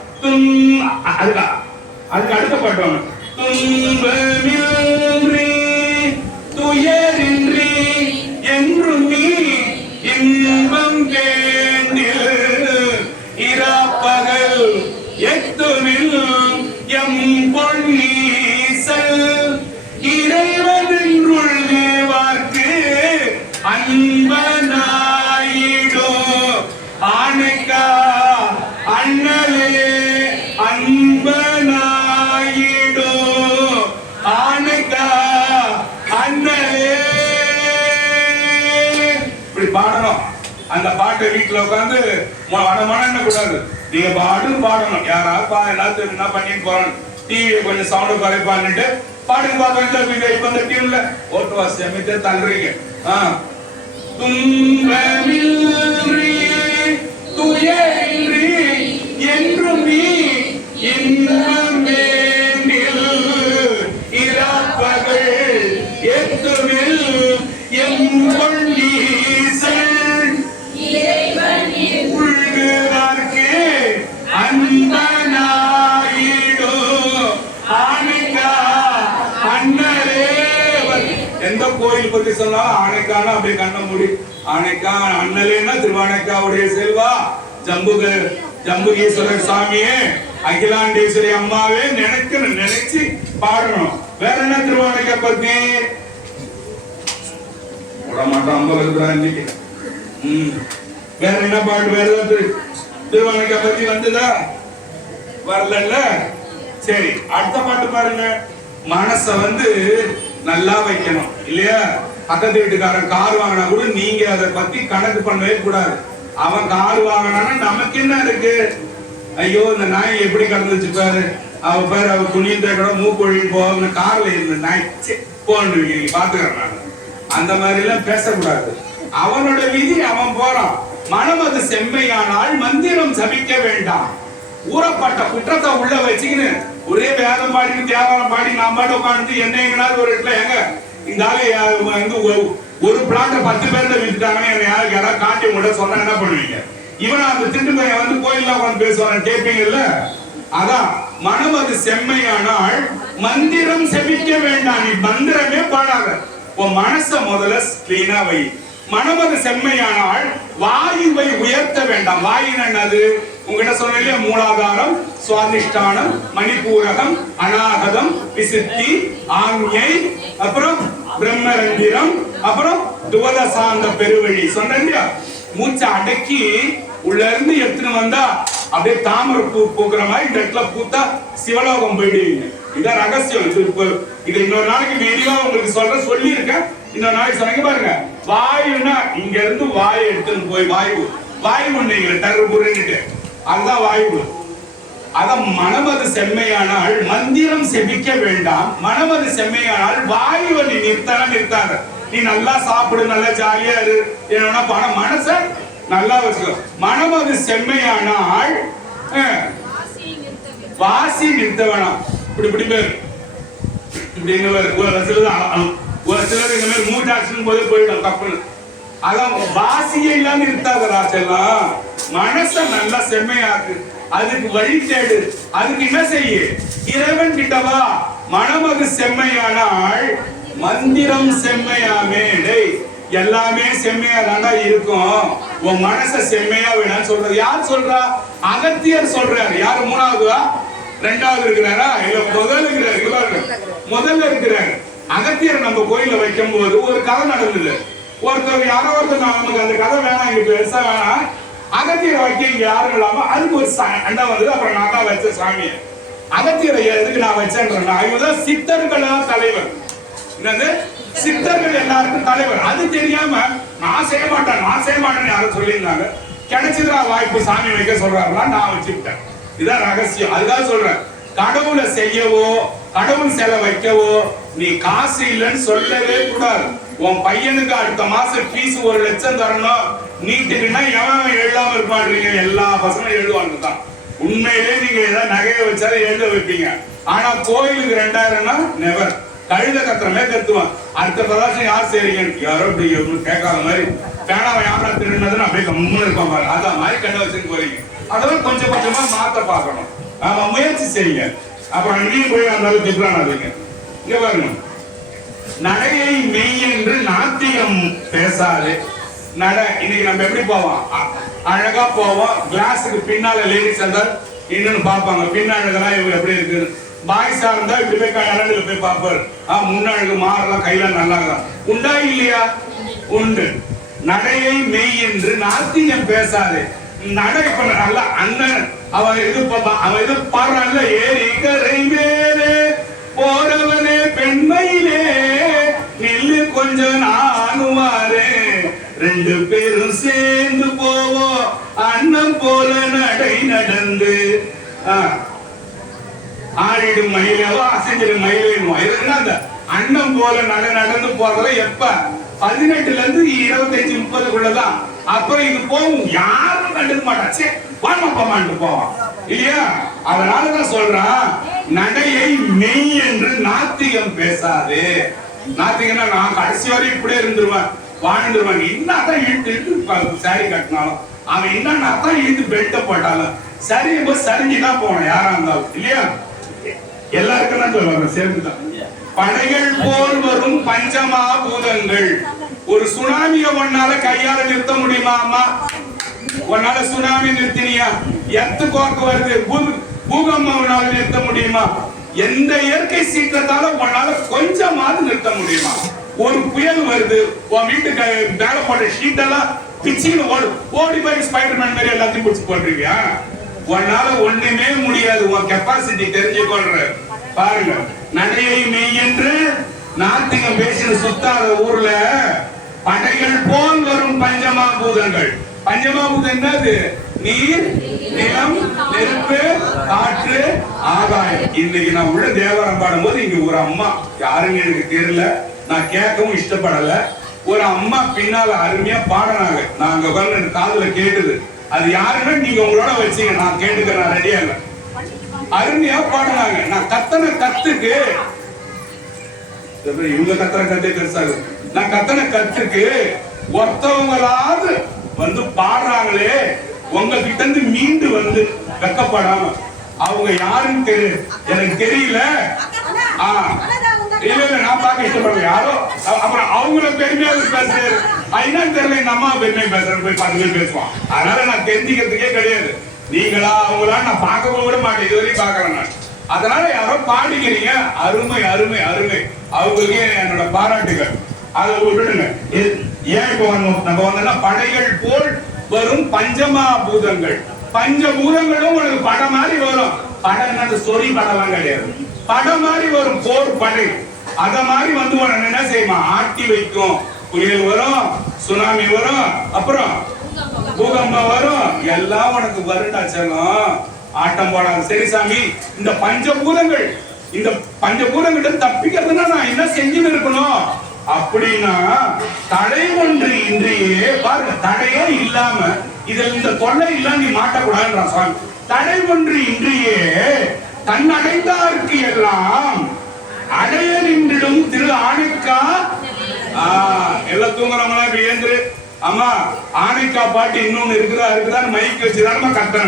அதுக்கு அடுத்த பாட்டு துன்பமின்றி துயரின்றி என்றும் நீ இன்பம் வேண்டில் இராப்பகல் எத்துமில் எம் பொன்னீசல் இறைவனுள் வார்க்கு அன்பனாயிடோ ஆனைக்கா அண்ணலே அன்பனாயிடோ ஆனைக்கா அண்ணலே. இப்படி பாடணும். அந்த பாட்டை வீட்டுல உட்காந்து என்ன கூடாது, நீங்க பாடணும். யாராவது என்ன பண்ணிட்டு போறான்னு டிவியை கொஞ்சம் சவுண்ட் குறைப்பான்னுட்டு பாடுங்க பாப்பேன். இப்ப இந்த டீம்ல ஓட்டு வாசி அமைத்து தள்ளுறீங்க. துன்பமின்றி துயரின்றி என்றும் நீ இன்பம் வேண்டில் இராப்பகல் எத்துமில் எம் பொன்னீசல் உள்வார்க்கு அன்பனாயிடோ ஆனைக்கா அண்ணலே. எந்த கோயில் பத்தி சொன்னாலும் ஆனைக்கான அப்படியே கண்ண மூடி ஆனைக்கா அண்ணலேன்னா திருவானைக்காவுடைய செல்வா ஜம்புகீஸ்வரர் சாமியே அகிலாண்டேஸ்வரி அம்மாவே நினைச்சு பாடணும். வேற என்ன திருவானைக்கா பத்தி மாட்டோம். 50 வேற என்ன பாட்டு, வேற ஏதாவது திருவானைக்கா பத்தி வந்ததா? வரல. சரி, அடுத்த பாட்டு பாருங்க. மனச வந்து நல்லா வைக்கணும் இல்லையா? பக்கத்து வீட்டுக்காரன் கார் வாங்கினா கூட நீங்க அதை பத்தி கணக்கு பண்ணவே கூடாது. அவன் கார் வாங்கினானா நமக்கு என்ன இருக்கு? ஐயோ இந்த நாய் எப்படி கடந்துச்சு பாரு, அவ பேர் அவ குனிந்த கூட மூக்கொழி போக கார்ல இருந்த நாய் போன்னு நீங்க பாத்துக்கிறேன். அந்த மாதிரி எல்லாம் பேசக்கூடாது. அவனோட விதி, அவன் போறான். மனம் அது செம்மையானால் மந்திரம் சபிக்க வேண்டாம். ஊறப்பட்ட குற்றத்தை உள்ள வச்சுக்கின்னு ஒரே வேதம் பாடி தேவாரம் பாடி நான் பாட்டு உட்காந்து என்ன எங்கனாவது ஒரு இடத்துல எங்க இந்த ஆளு வந்து ஒரு பிளாட்டை 10 பேர்ல வித்துட்டாங்கன்னு என்ன யாராவது காட்டி முட சொன்னா என்ன பண்ணுவீங்க? இவன் அந்த திண்டு பையன் வந்து கோயில்ல உட்காந்து பேசுவான் கேட்பீங்கல்ல. அதான் மனம் அது செம்மையானால் மந்திரம் செபிக்க வேண்டாம். நீ மந்திரமே பாடாத, உன் மனச முதல்ல கிளீனா வை. மனம் அது செம்மையானால் வாயுவை உயர்த்த வேண்டாம். வாயின் என்னது? உங்ககிட்ட சொன்ன இல்லையா? மூலாதாரம், சுவாதிஷ்டானம், மணிப்பூரகம், அநாகதம், விசுத்தி, ஆஞ்ஞை, அப்புறம் பிரம்மரந்திரம், அப்புறம் துவதசாந்த பெருவழி சொன்ன இல்லையா? மூச்சை அடக்கி உள்ள இருந்து எடுத்துன்னு வந்தா அப்படியே தாமரை பூ பூக்குற மாதிரி இந்த இடத்துல பூத்தா சிவலோகம் போயிடுவீங்க. இதான் ரகசியம். இது இன்னொரு நாளைக்கு விரிவா உங்களுக்கு சொல்லி இருக்கேன். இன்னொரு நாளைக்கு சொன்னீங்க பாருங்க. வாயுனா இங்க இருந்து வாயை எடுத்துன்னு போய் வாயு ஒண்ணு டர்புரன்னுட்டு அதுதான் வாயு. அதான் மனமது செம்மையானால் மந்திரம் செபிக்க வேண்டாம். மனமது செம்மையானால் வாயுவை நீ நிறுத்தாத. நீ நல்லா சாப்பிடு, நல்லா ஜாலியா இரு, என்னன்னா பணம் மனச நல்லா வச்சுக்கோ. மனமது செம்மையானால் வாசி நிறுத்த வேணாம். இப்படி பேர் இப்படின்னு ஒரு சிலர் இந்த மாதிரி மூட்டாச்சுன்னு போது போயிடும் தப்புன்னு. அதான் வாசியை எல்லாம் நிறுத்தாதரா செல்லாம். மனச நல்லா செம்மையாக்கு, அதுக்கு வழி தேடு. அதுக்கு என்ன செய்ய? இறைவன் கிட்டவா. மனமது செம்மையானால் மந்திரம் செம்மையாமே. எல்லாமே செம்மையா தாண்டா இருக்கும். உன் மனச செம்மையா வேணான்னு சொல்றது யார் சொல்றா? அகத்தியர் சொல்றாரு. யாரு? மூணாவதா ரெண்டாவது இருக்கிறாரா? இல்ல முதல்ல இருக்கிறாரு. அகத்தியர் நம்ம கோயில வைக்கும் போது ஒரு கதை நடந்தது. ஒருத்தர் யாரோ ஒருத்தர் நமக்கு அந்த கதை வேணாம், இங்க பெருசா வேணாம், அகத்தியரை வைக்க இங்க யாரும் இல்லாம அதுக்கு ஒரு அண்டா வந்தது. அப்புறம் நான் தான் வச்ச சாமியை. அகத்தியரை எதுக்கு நான் வச்சேன்றேன்னா இவதான் சித்தர்களா தலைவர். என்னது? சித்தர்கள் எல்லாருக்கும் தலைவர். அது தெரியாம நான் செய்ய மாட்டேன்னு யாரும் சொல்லியிருந்தாங்க. கிடைச்சதுரா வாய்ப்பு சாமி வைக்க சொல்றாருன்னா நான் வச்சுக்கிட்டேன். இதான் ரகசியம். அதுதான் சொல்றேன். கடவுளை செய்யவோ கடவுள் சிலை வைக்கவோ நீ காசு இல்லைன்னு சொல்லவே கூடாது. உன் பையனுக்கு அடுத்த மாசம் ஃபீஸ் 1 லட்சம் தரணும், நீட்டுக்குன்னா எவன் எழுதாம இருப்பான்றீங்க? எல்லா பசங்களும் எழுதுவாங்க தான். உண்மையிலே நீங்க ஏதாவது நகையை வச்சாலும் எழுத வைப்பீங்க. ஆனா கோயிலுக்கு 2000னா நெவர். கழுத கத்துறமே கத்துவான். அடுத்த பிரதர்ஷனம் யார் செய்றீங்க? யாரோ இப்படி கேட்காத மாதிரி பேனாவை யாரா திருடுனதுன்னு அப்படியே கம்முன்னு இருப்பான் பாரு. அதான் மாதிரி கண்ணை வச்சுன்னு போறீங்க. அதெல்லாம் கொஞ்சம் கொஞ்சமா மாத்த பார்க்கணும். நாம முயற்சி செய்யுங்க. அப்புறம் அங்கேயும் போய் அந்த திட்டுறாங்க. இங்க பாருங்க. நடையை மெய் என்று நாத்தியம் பேசாது. நட இன்னைக்கு நம்ம எப்படி போவோம்? அழகா போவோம். கிளாஸுக்கு பின்னால லேடிஸ் இருந்தால் இன்னொன்னு பார்ப்பாங்க. பின்னாடுகளாம் இவங்க எப்படி இருக்குன்னு. பாய்ஸா இருந்தா இப்படி போய் கரண்டில போய் பார்ப்பாரு. முன்னாடி மாறலாம், கையில நல்லா உண்டா இல்லையா? உண்டு. நடையை மெய் என்று நாத்தியம் பேசாது. நட இப்ப நல்லா அண்ணன் அவன் இது பாடுறான்ல. ஏரி கரை மேலே போறவனே பெண்மையிலே நில்லு கொஞ்சம் நானுவாரே, 2 பேரும் சேர்ந்து போவோம் அண்ணன் போல நடை நடந்து. ஆடிடும் மயிலவோ அசைஞ்சிடும் மயிலேனுவா. இதுன்னா அந்த அண்ணன் போல நடந்து போறதுல எப்ப 18ல இருந்து 25, 30க்குள்ளதான். அப்புறம் இது போகும், யாரும் கண்டுக்க மாட்டாச்சு, வாங்கப்பமான்னு போவான் இல்லையா? அதனாலதான் சொல்றான் நடையை மெய் என்று நாத்திகம் பேசாது. நாத்திகம்னா நான் கடைசி வரை இப்படியே இருந்துருவேன், வாழ்ந்துருவேன். என்னதான் இழுத்து சாரி கட்டினாலும் அவன் என்னதான் இழுத்து பெல்ட்ட போட்டாலும் சரி சரிஞ்சுதான் போவான் யாரா இருந்தாலும் இல்லையா? எல்லாருக்கும் தான் சொல்லுவாங்க சேர்ந்துதான். படைகள் போல் வரும் பஞ்சமா பூதங்கள். ஒரு சுனாமிய ஒன்னால கையால நிறுத்த முடியுமா? அம்மா உன்னால சுனாமி நிறுத்தினியா? எத்து கோக்கு வருது, பூகம்பம் உன்னால நிறுத்த முடியுமா? எந்த இயற்கை சீற்றத்தால உன்னால கொஞ்சமாவது நிறுத்த முடியுமா? ஒரு புயல் வருது, உன் வீட்டுக்கு மேல போட்ட ஷீட் எல்லாம் பிச்சின்னு ஓடி போய் ஸ்பைடர்மேன் மாதிரி எல்லாத்தையும் பிடிச்சி போடுறீங்க. உன்னால ஒண்ணுமே முடியாது, உன் கெப்பாசிட்டி தெரிஞ்சுக்கொள்ற. பாருங்க, நடையை மெய் என்று நாத்திகம் பேசின சுத்தாத ஊர்ல படைகள் போல் வரும் பஞ்சமாபூதங்கள். பஞ்சமாபூதம் என்னது? நீர், நிலம், நெருப்பு, காற்று, ஆகாயம். இன்னைக்கு நான் உள்ள தேவாரம் பாடும்போது இங்க ஒரு அம்மா, யாருன்னு எனக்கு தெரியல, நான் கேட்கவும் இஷ்டப்படல, ஒரு அம்மா பின்னால அருமையா பாடினாங்க. நான் அங்க உட்கார்ந்து காதுல கேட்டுது. அது யாருன்னா நீங்க உங்களோட வச்சீங்க, நான் கேட்டுக்க, நான் ரெடியா இல்ல. அருமையா பாடினாங்க. நான் கத்தன கத்துக்கு, இவங்க கத்தன கத்தே பெருசாக, நான் கத்தன கத்துக்கு ஒருத்தவங்களாவது வந்து பாடுறாங்களே, உங்ககிட்ட இருந்து மீண்டு வந்து வெக்கப்படாம. அவங்க யாருன்னு தெரியும் எனக்கு தெரியல. இல்ல நான் பார்க்க இஷ்டப்படுறேன் யாரோ. அப்புறம் அவங்கள பெருமையா பேசுறாரு, என்னன்னு தெரியல, இந்த அம்மா பெருமையா பேசுறேன் போய் 10 பேர் பேசுவான். அதனால நான் தெரிஞ்சுக்கிறதுக்கே கிடையாது. நீங்களா அவங்களா நான் பார்க்க கூட மாட்டேன், இதுவரையும் பாக்குறேன் நான். அதனால யாரோ பாடிக்கிறீங்க, அருமை அருமை அருமை, அவங்களுக்கு என்னோட பாராட்டுகள். அதை விட்டுடுங்க. ஏன் இப்போ நம்ம வந்தோம்னா படைகள் போல் வரும் பஞ்சமாபூதங்கள். பஞ்சபூதங்களும் உனக்கு படம் மாதிரி வரும். படம் என்னது? சொறி படம்லாம் கிடையாது, படம் மாதிரி வரும், போர் படை. அத மாதிரி வந்து உனக்கு என்ன செய்யுமா? ஆட்டி வைக்கும். புயல் வரும், சுனாமி வரும், அப்புறம் பூகம்பம் வரும், எல்லாம் உனக்கு வருடாச்சலம். ஆட்டம் போடாது. சரி சாமி, இந்த பஞ்சபூதங்கள், இந்த பஞ்சபூதங்கிட்ட தப்பிக்கிறதுனா நான் என்ன செஞ்சுன்னு இருக்கணும் அப்படின்னா, தடை ஒன்று இன்றையே பாருங்க, தடையே இல்லாம இதுல இந்த தொல்லை இல்லாம நீ மாட்டக்கூடாதுன்றான் சுவாமி. தடை ஒன்று இன்றையே தன் அடைந்தார்க்கு எல்லாம் அடைய நின்றிடும் திரு ஆணைக்கா. எல்லாம் தூங்குறவங்களா இப்ப ஏந்திரு. ஆமா, ஆணைக்கா பாட்டு இன்னொன்னு இருக்குதான் மைக் வச்சுதான் கத்தன.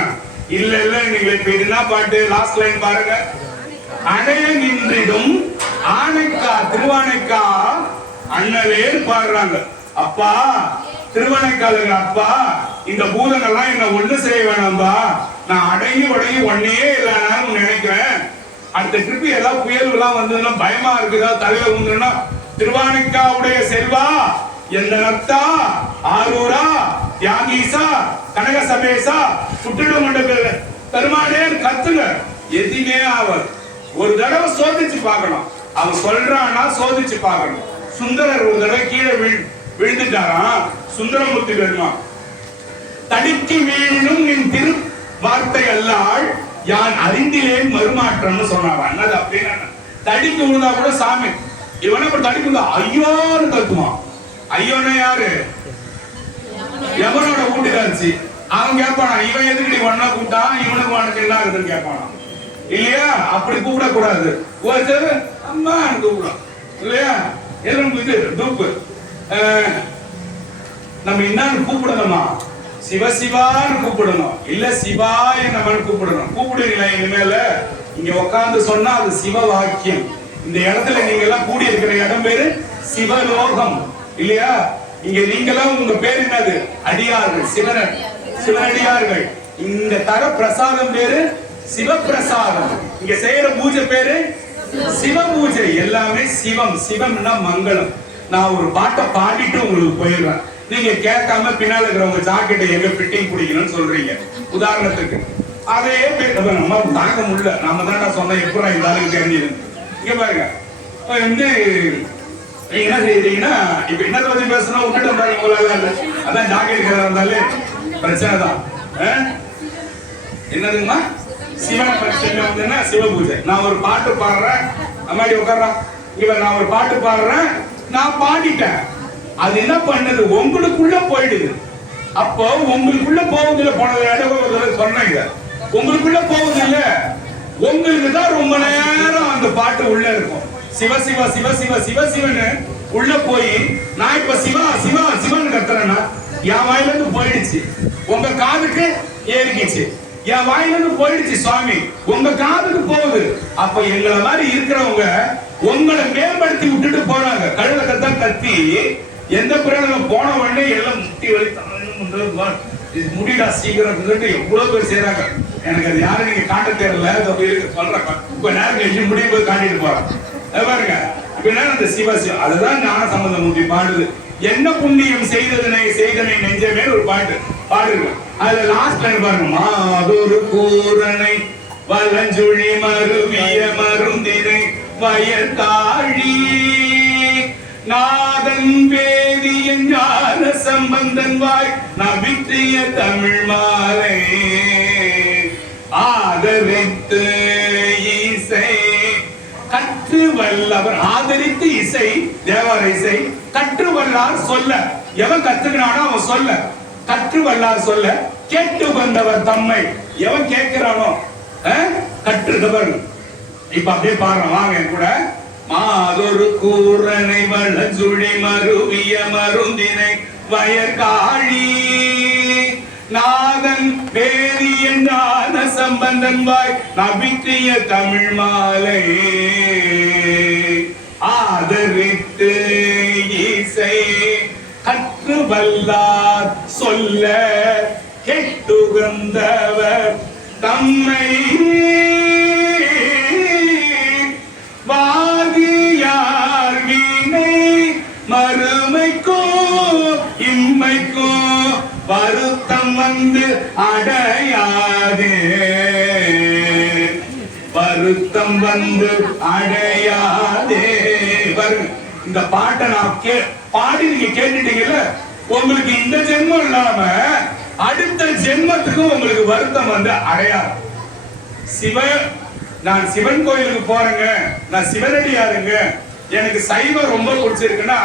இல்ல இல்ல, நீங்க இப்ப என்ன பாட்டு? லாஸ்ட் லைன் பாருங்க. அடைய நின்றிடும் ஆணைக்கா, திருவானைக்கா அண்ணலே பாடுறாங்க. அப்பா திருவனைக்காலுங்க, அப்பா இந்த பூதங்கள்லாம் என்ன ஒண்ணு செய்ய வேணாம்பா, நான் அடையும் ஒன்னே இல்லைன்னு நினைக்கிறேன். அடுத்த ட்ரிப் ஏதாவது புயல் எல்லாம் வந்ததுன்னா பயமா இருக்குதா, தலையில உண்டுன்னா, திருவானைக்காவுடைய செல்வா, எந்த நத்தா, ஆரூரா, தியாகீசா, கனக சபேசா, புட்டிடு மண்டப பெருமானே கத்துங்க, எதுவுமே ஆவாது. ஒரு தடவை சோதிச்சு பார்க்கணும். அவன் சொல்றான்னா சோதிச்சு பார்க்கணும். சுந்தரர் ஒரு தடவை கீழே விழுந்துட்டாராம். சுந்தரமூர்த்தி பெருமான், தடிக்கு வீழும் நின் திரு வார்த்தை அல்லாள் யான் அறிந்திலேன் மறுமாற்றம்னு சொன்னாங்க. என்னது அப்படின்னு? தடிக்கு விழுந்தா கூட சாமி இவனை தடிக்கு விழுந்தா ஐயோன்னு கத்துவான். ஐயோன்னா யாரு? எவனோட வீட்டுக்காரிச்சு. அவன் கேட்பானா, இவன் எதுக்கு ஒன்னா கூப்பிட்டான், இவனுக்கு உனக்கு என்ன ஆகுதுன்னு கேட்பானா இல்லையா? அப்படி கூப்பிடக்கூடாது. ஒருத்தர் அம்மா கூப்பிடும் இல்லையா? எல்லாம் இது டூப்பு. நம்ம என்னன்னு கூப்பிடணுமா? சிவசிவான்னு கூப்பிடணும், இல்ல சிவாய நம்மன்னு கூப்பிடணும். கூப்பிடுங்களா? இனிமேல இங்க உட்கார்ந்து சொன்னா அது சிவ வாக்கியம். இந்த இடத்துல நீங்க எல்லாம் கூடி இருக்கிற இடம் பேரு சிவலோகம் இல்லையா? இங்க நீங்க எல்லாம் உங்க பேர் என்னது? அடியார்கள், சிவனடியார்கள். இந்த தர பிரசாதம் பேரு சிவபிரசாதம். இங்க செய்யற பூஜை பேரு சிவ பூஜை. எல்லாமே சிவம். சிவம்னா மங்களம். நான் ஒரு பாட்டை பாடிட்டு உங்களுக்கு போயிடுறேன். நீங்க கேட்காம பின்னால இருக்கிறவங்க ஜாக்கெட்டை எங்க ஃபிட்டிங் பிடிக்கணும்னு சொல்றீங்க. உதாரணத்துக்கு அதே பேர் நம்ம தாங்க முடியல. நாம தான் சொன்ன எப்படி இந்த ஆளுக்கு தெரிஞ்சது. இங்க பாருங்க, வந்து என்ன செய்யறீங்கன்னா, இப்ப என்னத்தை பத்தி பேசணும் விட்டுட்டு பாருங்க. உங்களால அதான் ஜாக்கெட் இருந்தாலே பிரச்சனை தான். என்னதுங்கம்மா? சிவனை பற்றி வந்து சிவ பூஜை. நான் ஒரு பாட்டு பாடுறேன், அம்மாடி உட்கார்றான். இவ நான் ஒரு பாட்டு பாடுறேன், நான் பாடிட்டேன். அது என்ன பண்ணுது? உங்களுக்குள்ள போயிடுது. அப்போ உங்களுக்குள்ள போகுது இல்ல, போனது சொன்னீங்க, உங்களுக்குள்ள போகுது இல்ல, உங்களுக்கு தான் ரொம்ப நேரம் அந்த பாட்டு உள்ள இருக்கும். சிவ சிவ சிவ சிவ சிவ சிவன்னு உள்ள போய் நான் இப்ப சிவா சிவா சிவன் கத்துறேன்னா என் வாயில இருந்து போயிடுச்சு, உங்க காதுக்கு ஏறிக்கிச்சு. என் வாயிலிருந்து போயிடுச்சு சுவாமி, உங்க காதுக்கு போகுது. அப்ப எங்களை மாதிரி இருக்கிறவங்க உங்களை மேம்படுத்தி விட்டுட்டு போறாங்க. கழுத கத்தா கத்தி எந்த பிறகு போன உடனே எல்லாம் முட்டி வலி முடிடா சீக்கிரம் எவ்வளவு பேர் செய்யறாங்க. எனக்கு அது யாரும் நீங்க காட்ட தெரியல சொல்றாங்க. இப்ப நேரம் கழிச்சு முடியும் போது காட்டிட்டு போறாங்க பாருங்க. இப்ப அந்த சிவ சிவ அதுதான் ஞான சம்பந்த மூர்த்தி பாடுது. என்ன புண்ணியம் செய்ததனை செய்தனை நெஞ்சமே ஒரு பாட்டு. பாடுங்க. அதுல லாஸ்ட் லைன் பாருங்க. மாதொரு கூரனை வலஞ்சுழி மருவிய மருந்தினை வயற்காழி நாதன் வேதியன் ஞான சம்பந்தன் வாய் நபிற்றிய தமிழ் மாலை ஆதரித்து இசை கற்று வல்லவர். ஆதரித்து இசை தேவார இசை கற்று வல்லார் சொல்ல. எவன் கத்துக்கிறானோ அவன் சொல்ல. கற்று வல்லார் சொல்ல கேட்டு வந்தவர் தம்மை. எவன் கேட்கிறானோ கற்றுதவர். இப்ப அப்படியே பாருங்க வாங்க கூட. மாதொரு கூரனை வளஞ்சுழி மருவிய மருந்தினை வயற்காழி நாதன் வேதியன் ஞான சம்பந்தன் வாய் நபிற்றிய தமிழ் மாலை ஆதரித்து இசை கற்று வல்லார் சொல்ல கெட்டுகந்தவர் தம்மை வாதியார் வீணை மறுமைக்கோ இம்மைக்கோ வருத்தம் வந்து அடையாதே. வருத்தம் வந்து அடையாதே. இந்த பாட்டை நான் பாடி நீங்க கேட்டுட்டீங்கல்ல, உங்களுக்கு இந்த ஜென்மம் இல்லாம அடுத்த ஜென்மத்துக்கு உங்களுக்கு வருத்தம் வந்து அடையாது. நான் சிவன் கோயிலுக்கு போறேங்க, நான் சிவனடியாருங்க, எனக்கு சைவம் ரொம்ப பிடிச்சிருக்குன்னா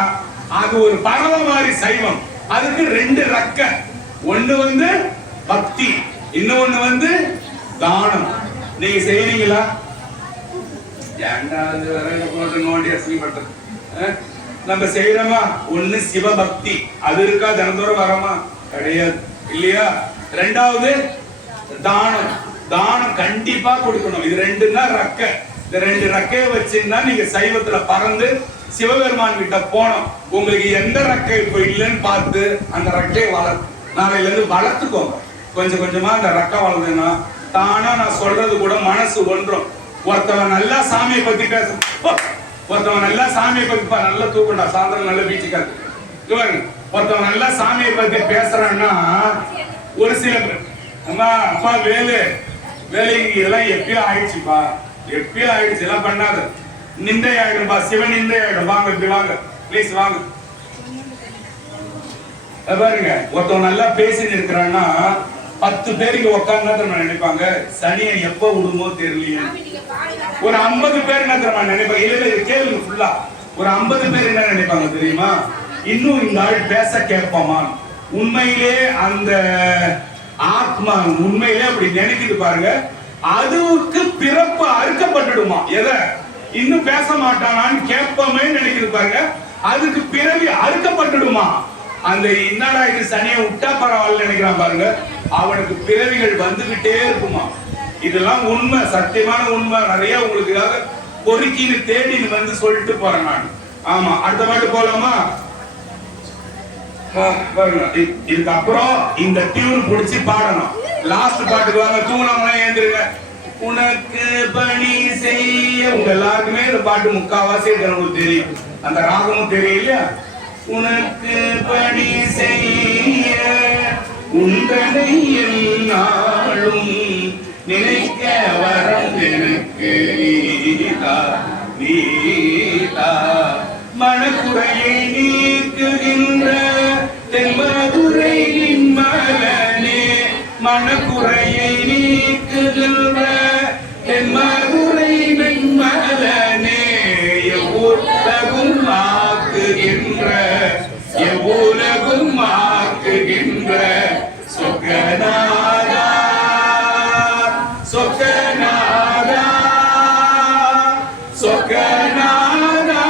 அது ஒரு பறவை மாதிரி சைவம். அதுக்கு ரெண்டு ரக்க, ஒண்ணு வந்து பக்தி, இன்னொன்னு வந்து தானம். நீங்க செய்றீங்களா? நம்ம செய்யறோமா? ஒண்ணு சிவபக்தி, அது இருக்கா? தினந்தோறும் வரமா? கிடையாது இல்லையா? ரெண்டாவது தானம். தானம் கண்டிப்பா கொடுக்கணும். இது ரெண்டு தான் ரக்க. இந்த ரெண்டு ரக்கையை வச்சுன்னா நீங்க சைவத்துல பறந்து சிவபெருமான் கிட்ட போனோம். உங்களுக்கு எந்த ரக்கை இப்ப இல்லைன்னு பார்த்து அந்த ரக்கையை நாளையில இருந்து வளர்த்துக்கோங்க. கொஞ்சம் கொஞ்சமா அந்த ரக்கை வளர்ந்துன்னா தானா நான் சொல்றது கூட மனசு ஒன்றும். ஒருத்தவன் நல்லா சாமியை பத்தி பேச, ஒருத்தவன் நல்லா சாமியை பத்தி நல்லா தூக்கண்டா சாயந்தரம் நல்ல பீச்சுக்காரு. ஒருத்தவன் நல்லா சாமியை பத்தி பேசுறான்னா ஒரு சில பேர் அம்மா அப்பா வேலை இதெல்லாம் எப்பயோ ஆயிடுச்சுப்பா, எப்பயோ ஆயிடுச்சு, எல்லாம் பண்ணாத, நிந்தை ஆயிடும்பா, சிவன் நிந்தை ஆயிடும். வாங்க இப்படி வாங்க பிளீஸ் வாங்க. பாருங்க, ஒருத்தவன் நல்லா பேசிட்டு இருக்கிறான்னா 10 பேர் இங்க உட்கார்ந்து நினைப்பாங்க சனியை எப்ப விடுமோ தெரியலையே. ஒரு 50 பேர் என்ன தெரியுமா நினைப்பாங்க? இல்ல கேள்வி ஃபுல்லா ஒரு 50 பேர் என்ன நினைப்பாங்க தெரியுமா? இன்னும் இந்த ஆள் பேச கேட்போமா? உண்மையிலே அந்த ஆத்மா உண்மையிலே அப்படி நினைக்குது பாருங்க. அதுக்கு பிறப்பு அறுக்கப்பட்டுடுமா? எதை இன்னும் பேச மாட்டானான்னு கேட்போமே நினைக்குது பாருங்க. அதுக்கு பிறவி அறுக்கப்பட்டுடுமா? அந்த என்னடா இது சனியை விட்டா பரவாயில்ல நினைக்கிறான் பாருங்க, அவனுக்கு பிறவிகள் வந்துகிட்டே இருக்குமா. இதெல்லாம் உண்மை, சத்தியமான உண்மை. நிறைய உங்களுக்காக பொறுக்கின்னு தேடின்னு வந்து சொல்லிட்டு போறேன் நான். ஆமா, அடுத்த பாட்டு போலாமா? இதுக்கப்புறம் இந்த டியூன் புடிச்சு பாடணும். லாஸ்ட் பாட்டுக்கு வாங்க, தூணாமலாம் ஏந்திருங்க. உனக்கு பணி செய்ய, உங்க எல்லாருக்குமே இந்த பாட்டு முக்காவாசி உங்களுக்கு தெரியும், அந்த ராகமும் தெரியல. உனக்கு பணி செய்ய உந்தனை என்னாலும் நினைக்க வரம் எனக்கு நீதா நீதா. மனக்குறையை நீக்குகின்ற தென்மதுரை நின்மலனே, மனக்குறையை நீக்குகின்ற தென்மதுரை நின்மலனே, எவ்வுலகும் ஆக்குகின்ற எவ்வுலகும் ஆக்குகின்ற சொக்கநாதா சொக்கநாதா சொக்கநாதா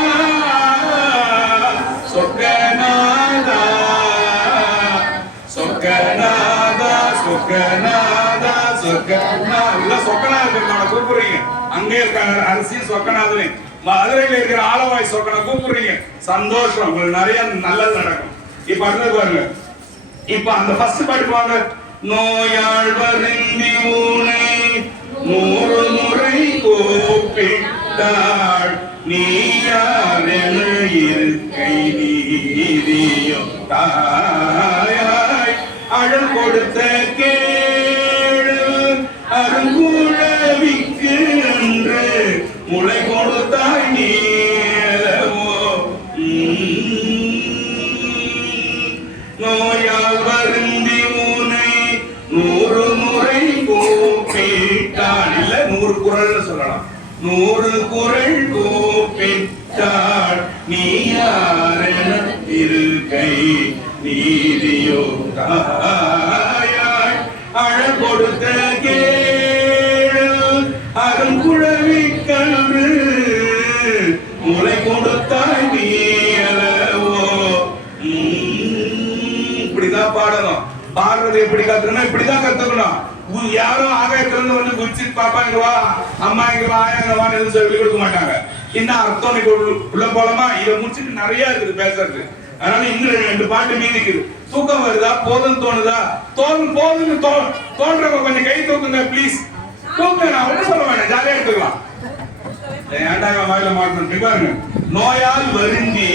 சொக்கநாதா சொக்கநாதா சொக்கநாதா சொக்கநாதா. சொக்கநாதன் கூப்பிடுறீங்க, அங்கே இருக்காங்க அரிசி சொக்கநாதனே. மதுரையில இருக்கிற ஆலவாய் சொக்கனை கூப்பிடுறீங்க, சந்தோஷம், உங்களுக்கு நிறைய நல்லது நடக்கும். இப்ப அடுத்தது பாருங்க, இப்ப அந்த ஃபர்ஸ்ட் பாட்டு வாங்க. நோயாள் வருந்தி ஊனை 100 முறை கூப்பிட்டாள், நீயார் என இருக்கை நீதியும் தாயாய் அழ அழல் கொடுத்த கேளு அருங்குழவிக்கு என்று முளை கொடுத்தாய் நீளவோ. நோயால் வருந்தி உனை 100 முறை கூப்பிட்டான். இல்ல 100 குறள் சொல்லலாம். 100 குறள் கூப்பிட்டாள் நீ யாரென இருக்கை நீதியோ தாயாய் அழல் கொடுத்த கேளு அருங்குழவிக்கன்று முளை கொடுத்தாய் நீ அளவோ. இப்படிதான் பாடணும். பாடுறது எப்படி கத்துக்கணும்? இப்படிதான் கத்துக்கணும். யாரும் ஆகாயத்திலிருந்து வந்து குச்சி பாப்பா இங்க வா, அம்மா இங்க வா, ஆயா இங்க வான்னு எதுவும் சொல்லி கொடுக்க மாட்டாங்க. இன்னும் அர்த்தம் உள்ள போலமா இதை முடிச்சுட்டு நிறைய இருக்குது பேசுறது. அதனால இன்னும் 2 பாட்டு மீதி இருக்குது. தூக்கம் வருதா? போதும் தோணுதா? போதும்னு தோன்றவங்க கொஞ்சம் கை தூக்குங்க ப்ளீஸ். தூக்க நான் ஒன்றும் சொல்ல வேண்டாம், ஜாலியா எடுத்துக்கலாம். ஏண்டாங்க வாயில மாட்டணும் பாருங்க. நோயால் வருந்தி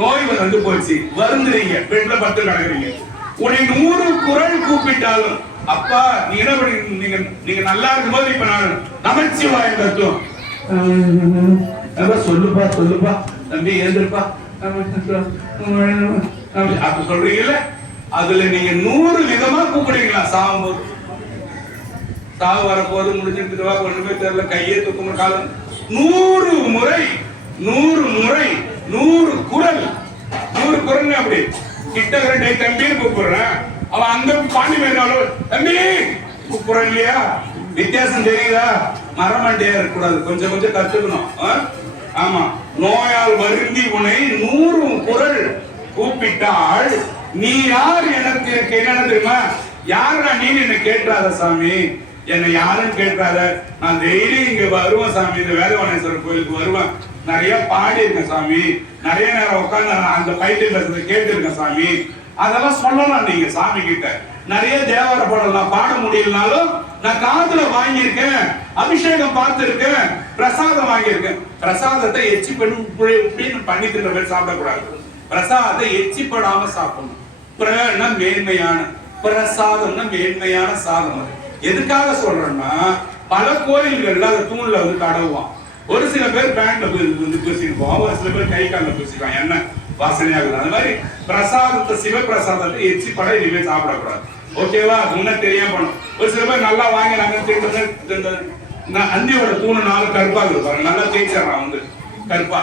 நோய் வந்து போச்சு, வருந்துறீங்க, பெட்ல பட்டு கிடக்குறீங்க. உன்னை 100 குறள் கூப்பிட்டாலும் அப்பா நீ என்ன பண்ணீங்க? நீங்க நல்லா இருக்கும்போது இப்ப நான் நமச்சிவாயம் கத்துவோம். சொல்லுப்பா சொல்லுப்பா தம்பி எழுந்திருப்பா அப்ப சொல்றீங்கல்ல, அதுல நீங்க 100 விதமா கூப்பிடுறீங்களா? சாகும்போது சாவு வரப்போது முடிஞ்சிட்டு வா, ஒண்ணுமே தெரியல, கையே தூக்கும் காலம். 100 முறை 100 குறள். 100 குறள் அப்படி கிட்ட தம்பின்னு கூப்பிடுறேன். அவன் அங்க பாண்டி மேலும் தம்பி கூப்பிடுறான் இல்லையா? வித்தியாசம் தெரியுதா? மரமண்டியா இருக்க கூடாது, கொஞ்சம் கொஞ்சம் கத்துக்கணும். ஆமா. நோயால் வருந்தி உன்னை 100 குறள் கூப்பிட்டாள் நீ யார் எனக்கு என்ன தெரியுமா? யாரா நீ என்ன கேட்காத சாமி, என்னை யாரும் கேட்காத. நான் டெய்லி இங்க வருவேன் சாமி, இந்த வேதவனேஸ்வரர் கோயிலுக்கு வருவேன், நிறைய பாடி இருக்கேன் சாமி, நிறைய நேரம் உட்கார்ந்து அந்த பைத்தியம் பேசுறதை கேட்டு இருக்கேன் சாமி. அதெல்லாம் சொல்லலாம் நீங்க சாமி கிட்ட. நிறைய தேவர பாடலாம், பாட முடியலனாலும் நான் காதுல வாங்கியிருக்கேன், அபிஷேகம் பார்த்திருக்கேன், பிரசாதம் வாங்கியிருக்கேன். பிரசாதத்தை எச்சி பண்ணி தின்ற சாப்பிடக்கூடாது. பிரசாதத்தை எச்சிப்படாம சாப்பிடணும். மேன்மையான பிரசாதம்னா மேன்மையான சாதம். எதுக்காக சொல்றேன்னா, பல கோயில்கள்ல அந்த தூண்ல வந்து தடவுவான். ஒரு சில பேர் பேண்ட்ல வந்து பூசிக்குவான், ஒரு சில பேர் கை காலில் பூசிக்குவான், என்ன வாசனையாகுது. அந்த மாதிரி பிரசாதத்தை, சிவபிரசாதத்தை எச்சி பட இனிமே சாப்பிடக்கூடாது. ஓகேவா? முன்ன தெரியாம பண்ணும். ஒரு சில பேர் நல்லா வாங்கி நாங்க அந்தியோட தூணு 4 கருப்பா இருப்பாங்க, நல்லா தேய்ச்சான் வந்து கருப்பா.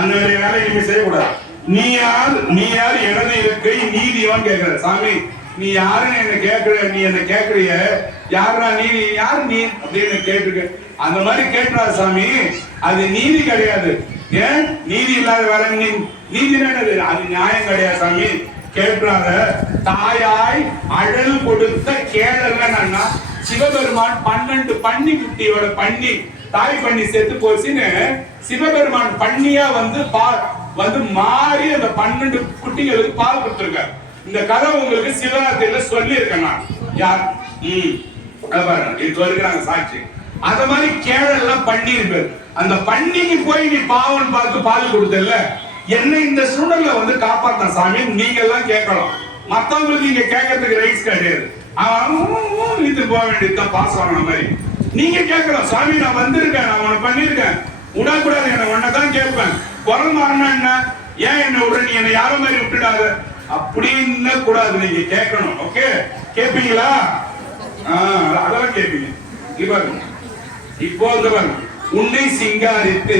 அந்த வேலை இனிமே செய்யக்கூடாது. நீ யார் எனது இருக்கை நீதியான்னு கேட்கிற சாமி. நீ யாருன்னு என்ன கேட்கிற, நீ என்ன கேட்கறிய, யாரா நீ, யாரு நீ அப்படின்னு கேட்டுக்க. அந்த மாதிரி கேட்கிறாரு சாமி, அது நீதி கிடையாது. ஏன் நீதி இல்லாத வேலை? நீதி என்னது? அது நியாயம் கிடையாது சாமி. கேட்கிறாங்க. தாயாய் அழல் கொடுத்த கேளன்னா, சிவபெருமான் 12 பன்னி குட்டியோட பண்ணி தாய் பண்ணி செத்து போச்சுன்னு சிவபெருமான் பண்ணியா வந்து மாறி அந்த 12 குட்டிகளுக்கு பால் கொடுத்திருக்காரு. இந்த கதை உங்களுக்கு சிவராத்திரியில சொல்லி இருக்கேன் நான். யார் சொல்லிக்கிறாங்க சாட்சி. அத மாதிரி கேழெல்லாம் பண்ணி இருப்பாரு. அந்த பண்ணிக்கு போய் நீ பாவன் பார்த்து பால் கொடுத்தல, என்ன இந்த சூழல்ல வந்து காப்பாத்த சாமி நீங்க எல்லாம் கேட்கலாம். மத்தவங்களுக்கு நீங்க கேட்கறதுக்கு ரைட்ஸ் கிடையாது. இது போக வேண்டியதுதான், பாஸ் ஆகணும் மாதிரி. நீங்க கேட்கலாம், சாமி நான் வந்திருக்கேன், நான் உன்னை பண்ணிருக்கேன், விடக்கூடாது, என்ன உன்னதான் கேட்பேன். குரல் மாறினா என்ன, ஏன் என்ன விடுற, நீ என்ன யாரும் மாதிரி விட்டுடாத அப்படின்னு கூடாது, நீங்க கேட்கணும். ஓகே, கேட்பீங்களா? அதெல்லாம் கேட்பீங்க. இப்போ உன்னை சிங்காரித்து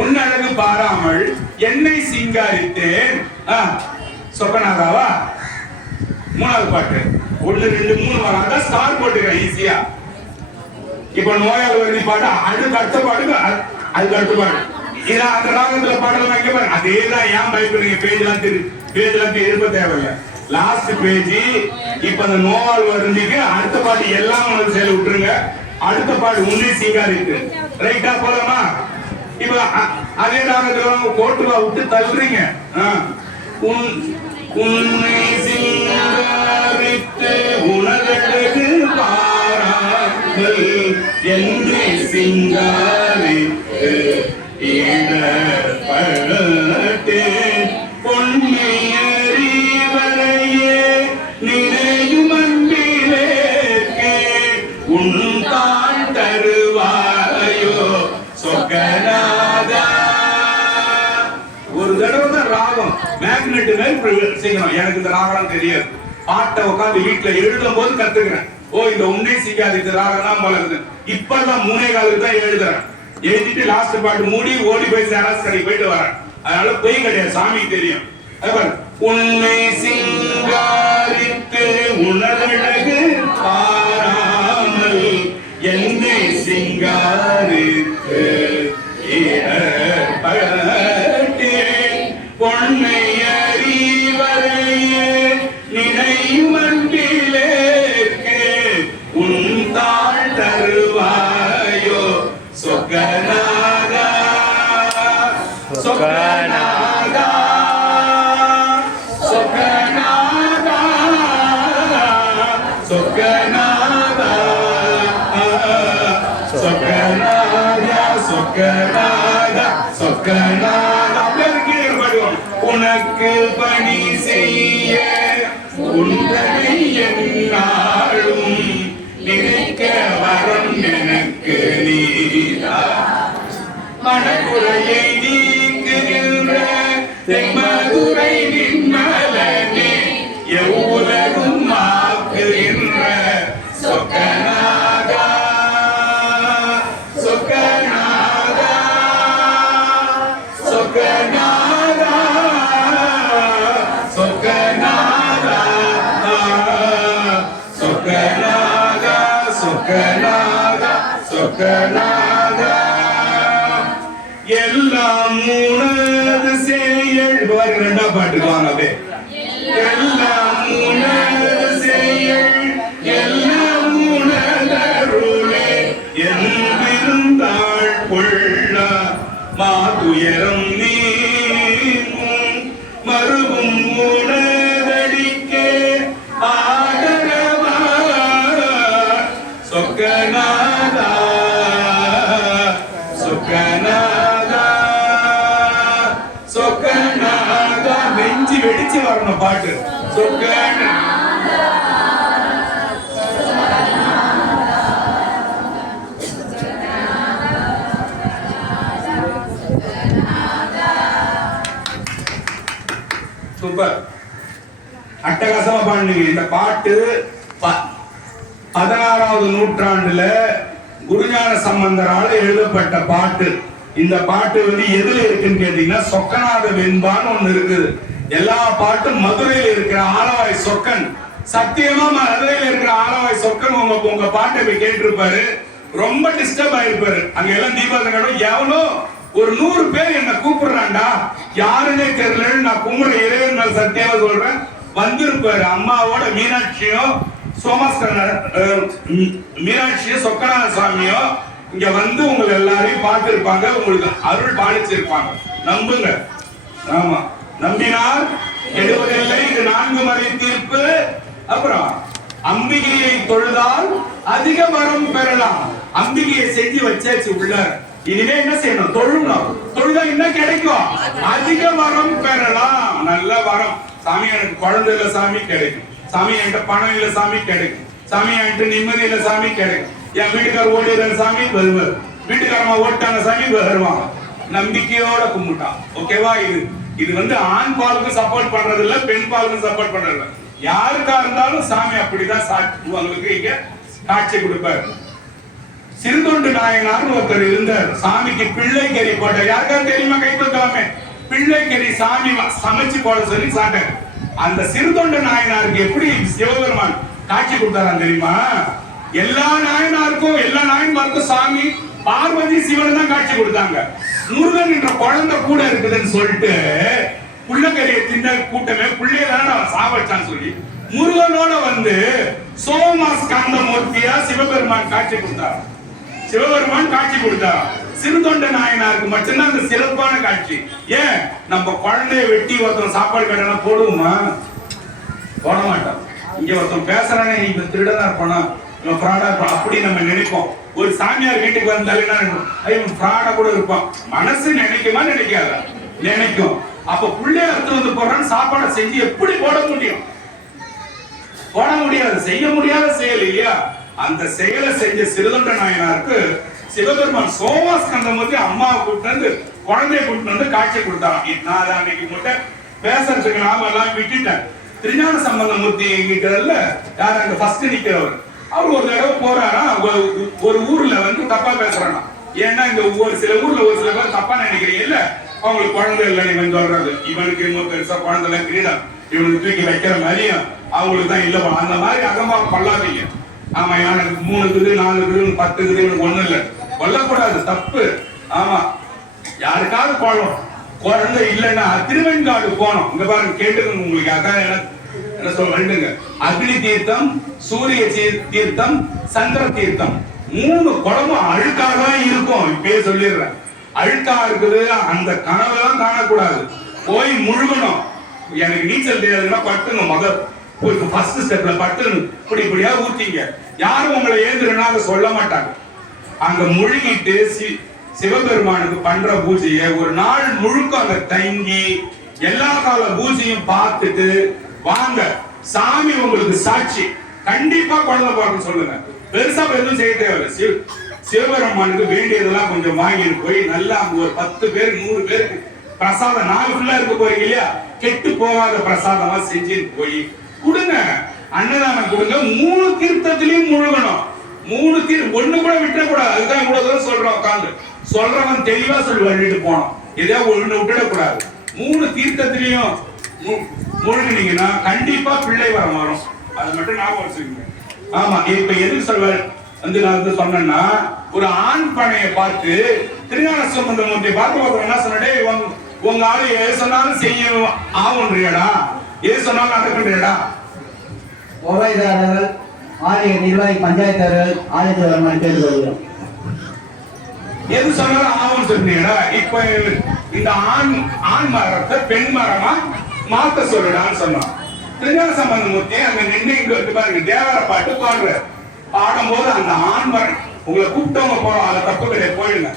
உன் அழகு பாராமல் என்னை சிங்காரித்தேன். சொப்பனாதாவா? 3வது பாட்டு 1 2 3 வரும். அதான் ஸ்டார் போட்டுக்கிறேன் ஈஸியா. இப்ப நோயால் வருதி பாட்டு, அதுக்கு அடுத்த பாட்டு, அதுக்கு அடுத்த பாட்டு. இதான் அந்த ராகத்துல பாடலாம் வைக்க பாருங்க. அதேதான். ஏன் பயப்படுறீங்க? பேஜ்லாம் எழுப்ப தேவையில்லை. Last page. இப்ப அந்த நோயால் வருந்திக்கு அடுத்த பாட்டு எல்லாம் உனக்கு செயல் விட்டுருங்க. அடுத்த பாட்டு உன்னை சிங்காரித்து. ரைட்டா போலாமா? இப்ப அதே ராகத்துல கோட்டுவா விட்டு தள்ளுறீங்க. உன்னை சிங்காரித்து உனதழகு பாராமல் என்னை சிங்காரித்து பொன்னை அறிவரையே நினைத்தேன் மேக்னெட் மாதிரி செய்யணும். எனக்கு இந்த ராகலாம் தெரியாது. பாட்டை உட்காந்து வீட்டுல எழுதும் போது கத்துக்கிறேன். ஓ இந்த உன்னே செய்யாது இது ராகலாம் போல இருக்கு. இப்பதான் 3:15 தான் எழுதுறேன். எழுதிட்டு லாஸ்ட் பாட்டு மூடி ஓடி போய் சேராஸ் கடைக்கு போயிட்டு வரேன். அதனால போய் கிடையாது, சாமிக்கு தெரியும். உன்னை சிங்காரித்து உணர்வழகு பாராமல் என்னை சிங்காரித்து பொன்னை அறிவரையே நினைவன்பிலேக்கு உன் தாழ் தருவாயோ சொக்கநாதா சொக்கநாதா சொக்கநாதா சொக்கநாதா சொக்கநாதா சொக்கநாதா சொக்கநாதா. உனக்கு பணி செய்ய உன்னை என்னாலும் நினைக்க வரம் எனக்கு நீதா. மனக்குறையை நீக்குகின்ற தென்மதுரை நின்மலனே எவ்வுலகும் மாக்குகின்ற சொக்கநாதா சொக்கநாதா சொக்கநாதா சொக்கநாதா சொக்கநாதா சொக்கநாதா சொக்கநாதா. எல்லாம் உனது செயல் ரெண்டா பாட்டுக்குவாங்க. எல்லாம் உனது செயல் எல்லாம் உனதருளே என்றிருந்தாள் கொள்ள மாதுயரம் நீங்கும் மறுவும் உனதடிக்கே ஆதரவா சொக்கநாதா சொக்கநாதா சொக்கநாதா. வெஞ்சி வெடிச்சு வரணும் பாட்டு. சொக்கநாதா சூப்பர், அட்டகாசமா பாடுனீங்க. இந்த பாட்டு 16வது நூற்றாண்டுல குருஞான சம்பந்தரால எழுதப்பட்ட பாட்டு. இந்த பாட்டு எதுல இருக்குன்னு கேட்டீங்கன்னா சொக்கநாத வெண்பான்னு ஒண்ணு இருக்குது. எல்லா பாட்டும் மதுரையில் இருக்கிற ஆலவாய் சொக்கன், சத்தியமா மதுரையில் இருக்கிற ஆலவாய் சொக்கன் உங்க பாட்டை போய் கேட்டிருப்பாரு. ரொம்ப டிஸ்டர்ப் ஆயிருப்பாரு. அங்க எல்லாம் தீபாவளி எவனோ ஒரு 100 பேர் என்ன கூப்பிடுறான்டா, யாருன்னே தெரியல, நான் கும்பிட இறைவன் மேல் சத்தியமா சொல்றேன். வந்திருப்பாரு அம்மாவோட மீனாட்சியும் மீனாட்சியும் சொக்கநாத சுவாமியும் இங்க வந்து உங்களை எல்லாரையும் பார்த்திருப்பாங்க. உங்களுக்கு அருள் பாலிச்சிருப்பாங்க. நம்புங்க. ஆமா, நம்பினார் கெடுவதில்லை, இது 4 மறை தீர்ப்பு. அப்புறம் அம்பிகையை தொழுதால் அதிக வரம் பெறலாம். அம்பிகையை செஞ்சு வச்சாச்சு உள்ள. இனிமே என்ன செய்யணும்? தொழுணும். தொழுதா என்ன கிடைக்கும்? அதிக வரம் பெறலாம். நல்ல வரம். சாமி எனக்கு குழந்தை இல்ல சாமி கிடைக்கும். சாமி என்கிட்ட பணம் இல்ல சாமி கிடைக்கும். சாமி என்கிட்ட நிம்மதி இல்ல சாமி கிடைக்கும். என் வீட்டுக்கார ஓடிடுற சாமி வருவார். வீட்டுக்காரமா ஓட்டான சாமி வருவாங்க. நம்பிக்கையோட கும்பிட்டான். ஓகேவா? இது ஆண் பாலுக்கு சப்போர்ட் பண்றது இல்ல, பெண் பாலுக்கு சப்போர்ட் பண்றது இல்ல. யாருக்கா இருந்தாலும் சாமி அப்படிதான் உங்களுக்கு இங்க காட்சி கொடுப்பாரு. சிறுதொண்டு நாயனார் ஒருத்தர் இருந்தார். சாமிக்கு பிள்ளை கறி போட்ட, யாருக்கா தெரியுமா? கை தூக்கலாமே. பிள்ளை கறி சாமி சமைச்சு போட சொல்லி சாட்டார். அந்த சிறுதொண்டு நாயனாருக்கு எப்படி சிவபெருமான் காட்சி கொடுத்தாராம் தெரியுமா? எல்லா நாயன்மாருக்கும் சாமி பார்வதி சிவன் தான் காட்சி கொடுத்தாங்க. முருகன் என்ற குழந்தை கூட இருக்குதுன்னு சொல்லிட்டு புள்ளக்கறியை தின்ன கூட்டமே பிள்ளையதான சாவச்சான்னு சொல்லி முருகனோட சோமஸ்கந்த மூர்த்தியா சிவபெருமான் காட்சி கொடுத்தார். சிறுதொண்ட நாயனாருக்கு மட்டும்தான் அந்த சிறப்பான காட்சி. ஏன் நம்ம குழந்தைய வெட்டி ஒருத்தன் சாப்பாடு கடனா போடுவோமா? போட மாட்டோம். இங்க ஒருத்தன் பேசுறானே, இப்ப திருடனா இருப்பானா, இவன் ஃப்ராடா இருப்பான் அப்படி நம்ம நினைப்போம். ஒரு சாமியார் வீட்டுக்கு வந்தாலே இவன் ஃப்ராடா கூட இருப்பான். மனசு நினைக்குமா? நினைக்காத? நினைக்கும். அப்ப பிள்ளைய அறுத்து போடுறான்னு சாப்பாடை செஞ்சு எப்படி போட முடியும்? போட முடியாது. செய்ய முடியாத செயல் இல்லையா? அந்த செயலை செஞ்ச சிறுதொண்ட நாயனாருக்கு சிவபெருமான் சோமஸ்கந்தம் அம்மாவை கூப்பிட்டு குழந்தைய கூப்பிட்டு காட்சி கொடுத்தாங்க. நான் அன்னைக்கு மட்டும் பேசுறதுக்கு நாம எல்லாம் விட்டுட்டேன். திருஞான சம்பந்தமூர்த்தி இருக்கிறதுல யார் அங்க ஃபர்ஸ்ட் நிக்கிறவர், அவர் ஒரு தடவை போறாரா ஒரு ஊர்ல வந்து தப்பா பேசுறானா. ஏன்னா இந்த ஒரு சில ஊர்ல ஒரு சில பேர் தப்பா நினைக்கிறீங்க இல்ல, அவங்களுக்கு குழந்தை இல்லை இவன் சொல்றது, இவனுக்கு இன்னும் பெருசா குழந்தை இல்லை கிரீடம் இவனுக்கு தூக்கி வைக்கிற மாதிரியும் அவங்களுக்கு தான் இல்ல, அந்த மாதிரி அகமா பல்லாதீங்க. ஆமா எனக்கு 3 இருக்குது 4 இருக்குது 10 இருக்குது இவனுக்கு ஒண்ணும் இல்லை, கொல்லக்கூடாது, தப்பு. ஆமா யாருக்காவது குழந்தை இல்லைன்னா திருவெண்காடு போனோம். இங்க பாருங்க கேட்டுக்கணும் உங்களுக்கு, அதான் என்ன சொல்ல வேண்டுங்க. அக்னி தீர்த்தம், சூரிய தீர்த்தம், சந்திர தீர்த்தம் 3 குளமும் அழுக்காக தான் இருக்கும். இப்பயே சொல்லிடுறேன், அழுக்கா இருக்குது. அந்த கனவெல்லாம் காணக்கூடாது, போய் முழுகணும். எனக்கு நீச்சல் தெரியாதுன்னா பட்டுங்க, போய் ஃபர்ஸ்ட் ஸ்டெப்ல பட்டுன்னு இப்படியா ஊத்திங்க. யாரும் உங்களை ஏந்துருன்னா சொல்ல மாட்டாங்க. அங்க முழுகிட்டு சிவபெருமானுக்கு பண்ற பூஜையை ஒரு நாள் முழுக்க அங்க தங்கி எல்லா கால பூஜையும் பார்த்துட்டு வாங்க. சாமி உங்களுக்கு சாட்சி, கண்டிப்பா குழந்தை பார்க்க சொல்லுங்க. பெருசா எதுவும் செய்ய தேவையில்லை. சிவபெருமானுக்கு வேண்டியதெல்லாம் கொஞ்சம் வாங்கிட்டு போய் நல்லா அங்க ஒரு 10 பேர் 100 பேருக்கு பிரசாதம், நாள் ஃபுல்லா இருக்க போறீங்க இல்லையா, கெட்டு போகாத பிரசாதமா செஞ்சுட்டு போய் கொடுங்க. அன்னதானம் கொடுங்க. 3 தீர்த்தத்திலையும் முழுகணும். 3 தீர்த்தம் ஒண்ணு கூட விட்டுறக்கூடாது. அதுதான் இவ்வளவு தூரம் சொல்றோம். உட்காந்து சொல்றவன் தெளிவா சொல்லி வழிட்டு போனோம். இதே ஒண்ணு விட்டுடக்கூடாது. 3 தீர்த்தத்திலையும் முழுகினீங்கன்னா கண்டிப்பா பிள்ளை வரம் வரும். அது மட்டும் ஞாபகம் வச்சுக்கோங்க. ஆமா இப்ப எதுக்கு சொல்வார் வந்து நான் வந்து சொன்னேன்னா, ஒரு ஆண் பனையை பார்த்து திருஞான சம்பந்தமூர்த்தி பார்த்து என்ன சொன்னே, உங்க ஆளு எது சொன்னாலும் செய்ய ஆகுன்றியடா, எது சொன்னாலும் நடக்குன்றியடா. உபயதாரர்கள், ஆலய நிர்வாகி, பஞ்சாயத்தார்கள், ஆலயத்தில் கேட்டுக்கொள்கிறோம். எது சொன்னாலும் ஆகும்னு சொன்னீங்கடா. இப்ப இந்த ஆண் மரத்தை பெண் மரமா மாத்த சொல்லுடான்னு சொன்னான். திருஞான சம்பந்தமூர்த்தி அங்க நின்று இங்க வந்து பாருங்க, தேவர பாட்டு பாடுற பாடும்போது அந்த ஆண் மரம் உங்களை கூப்பிட்டவங்க போறோம், அதை தப்பு கிடையாது, போயிடுங்க.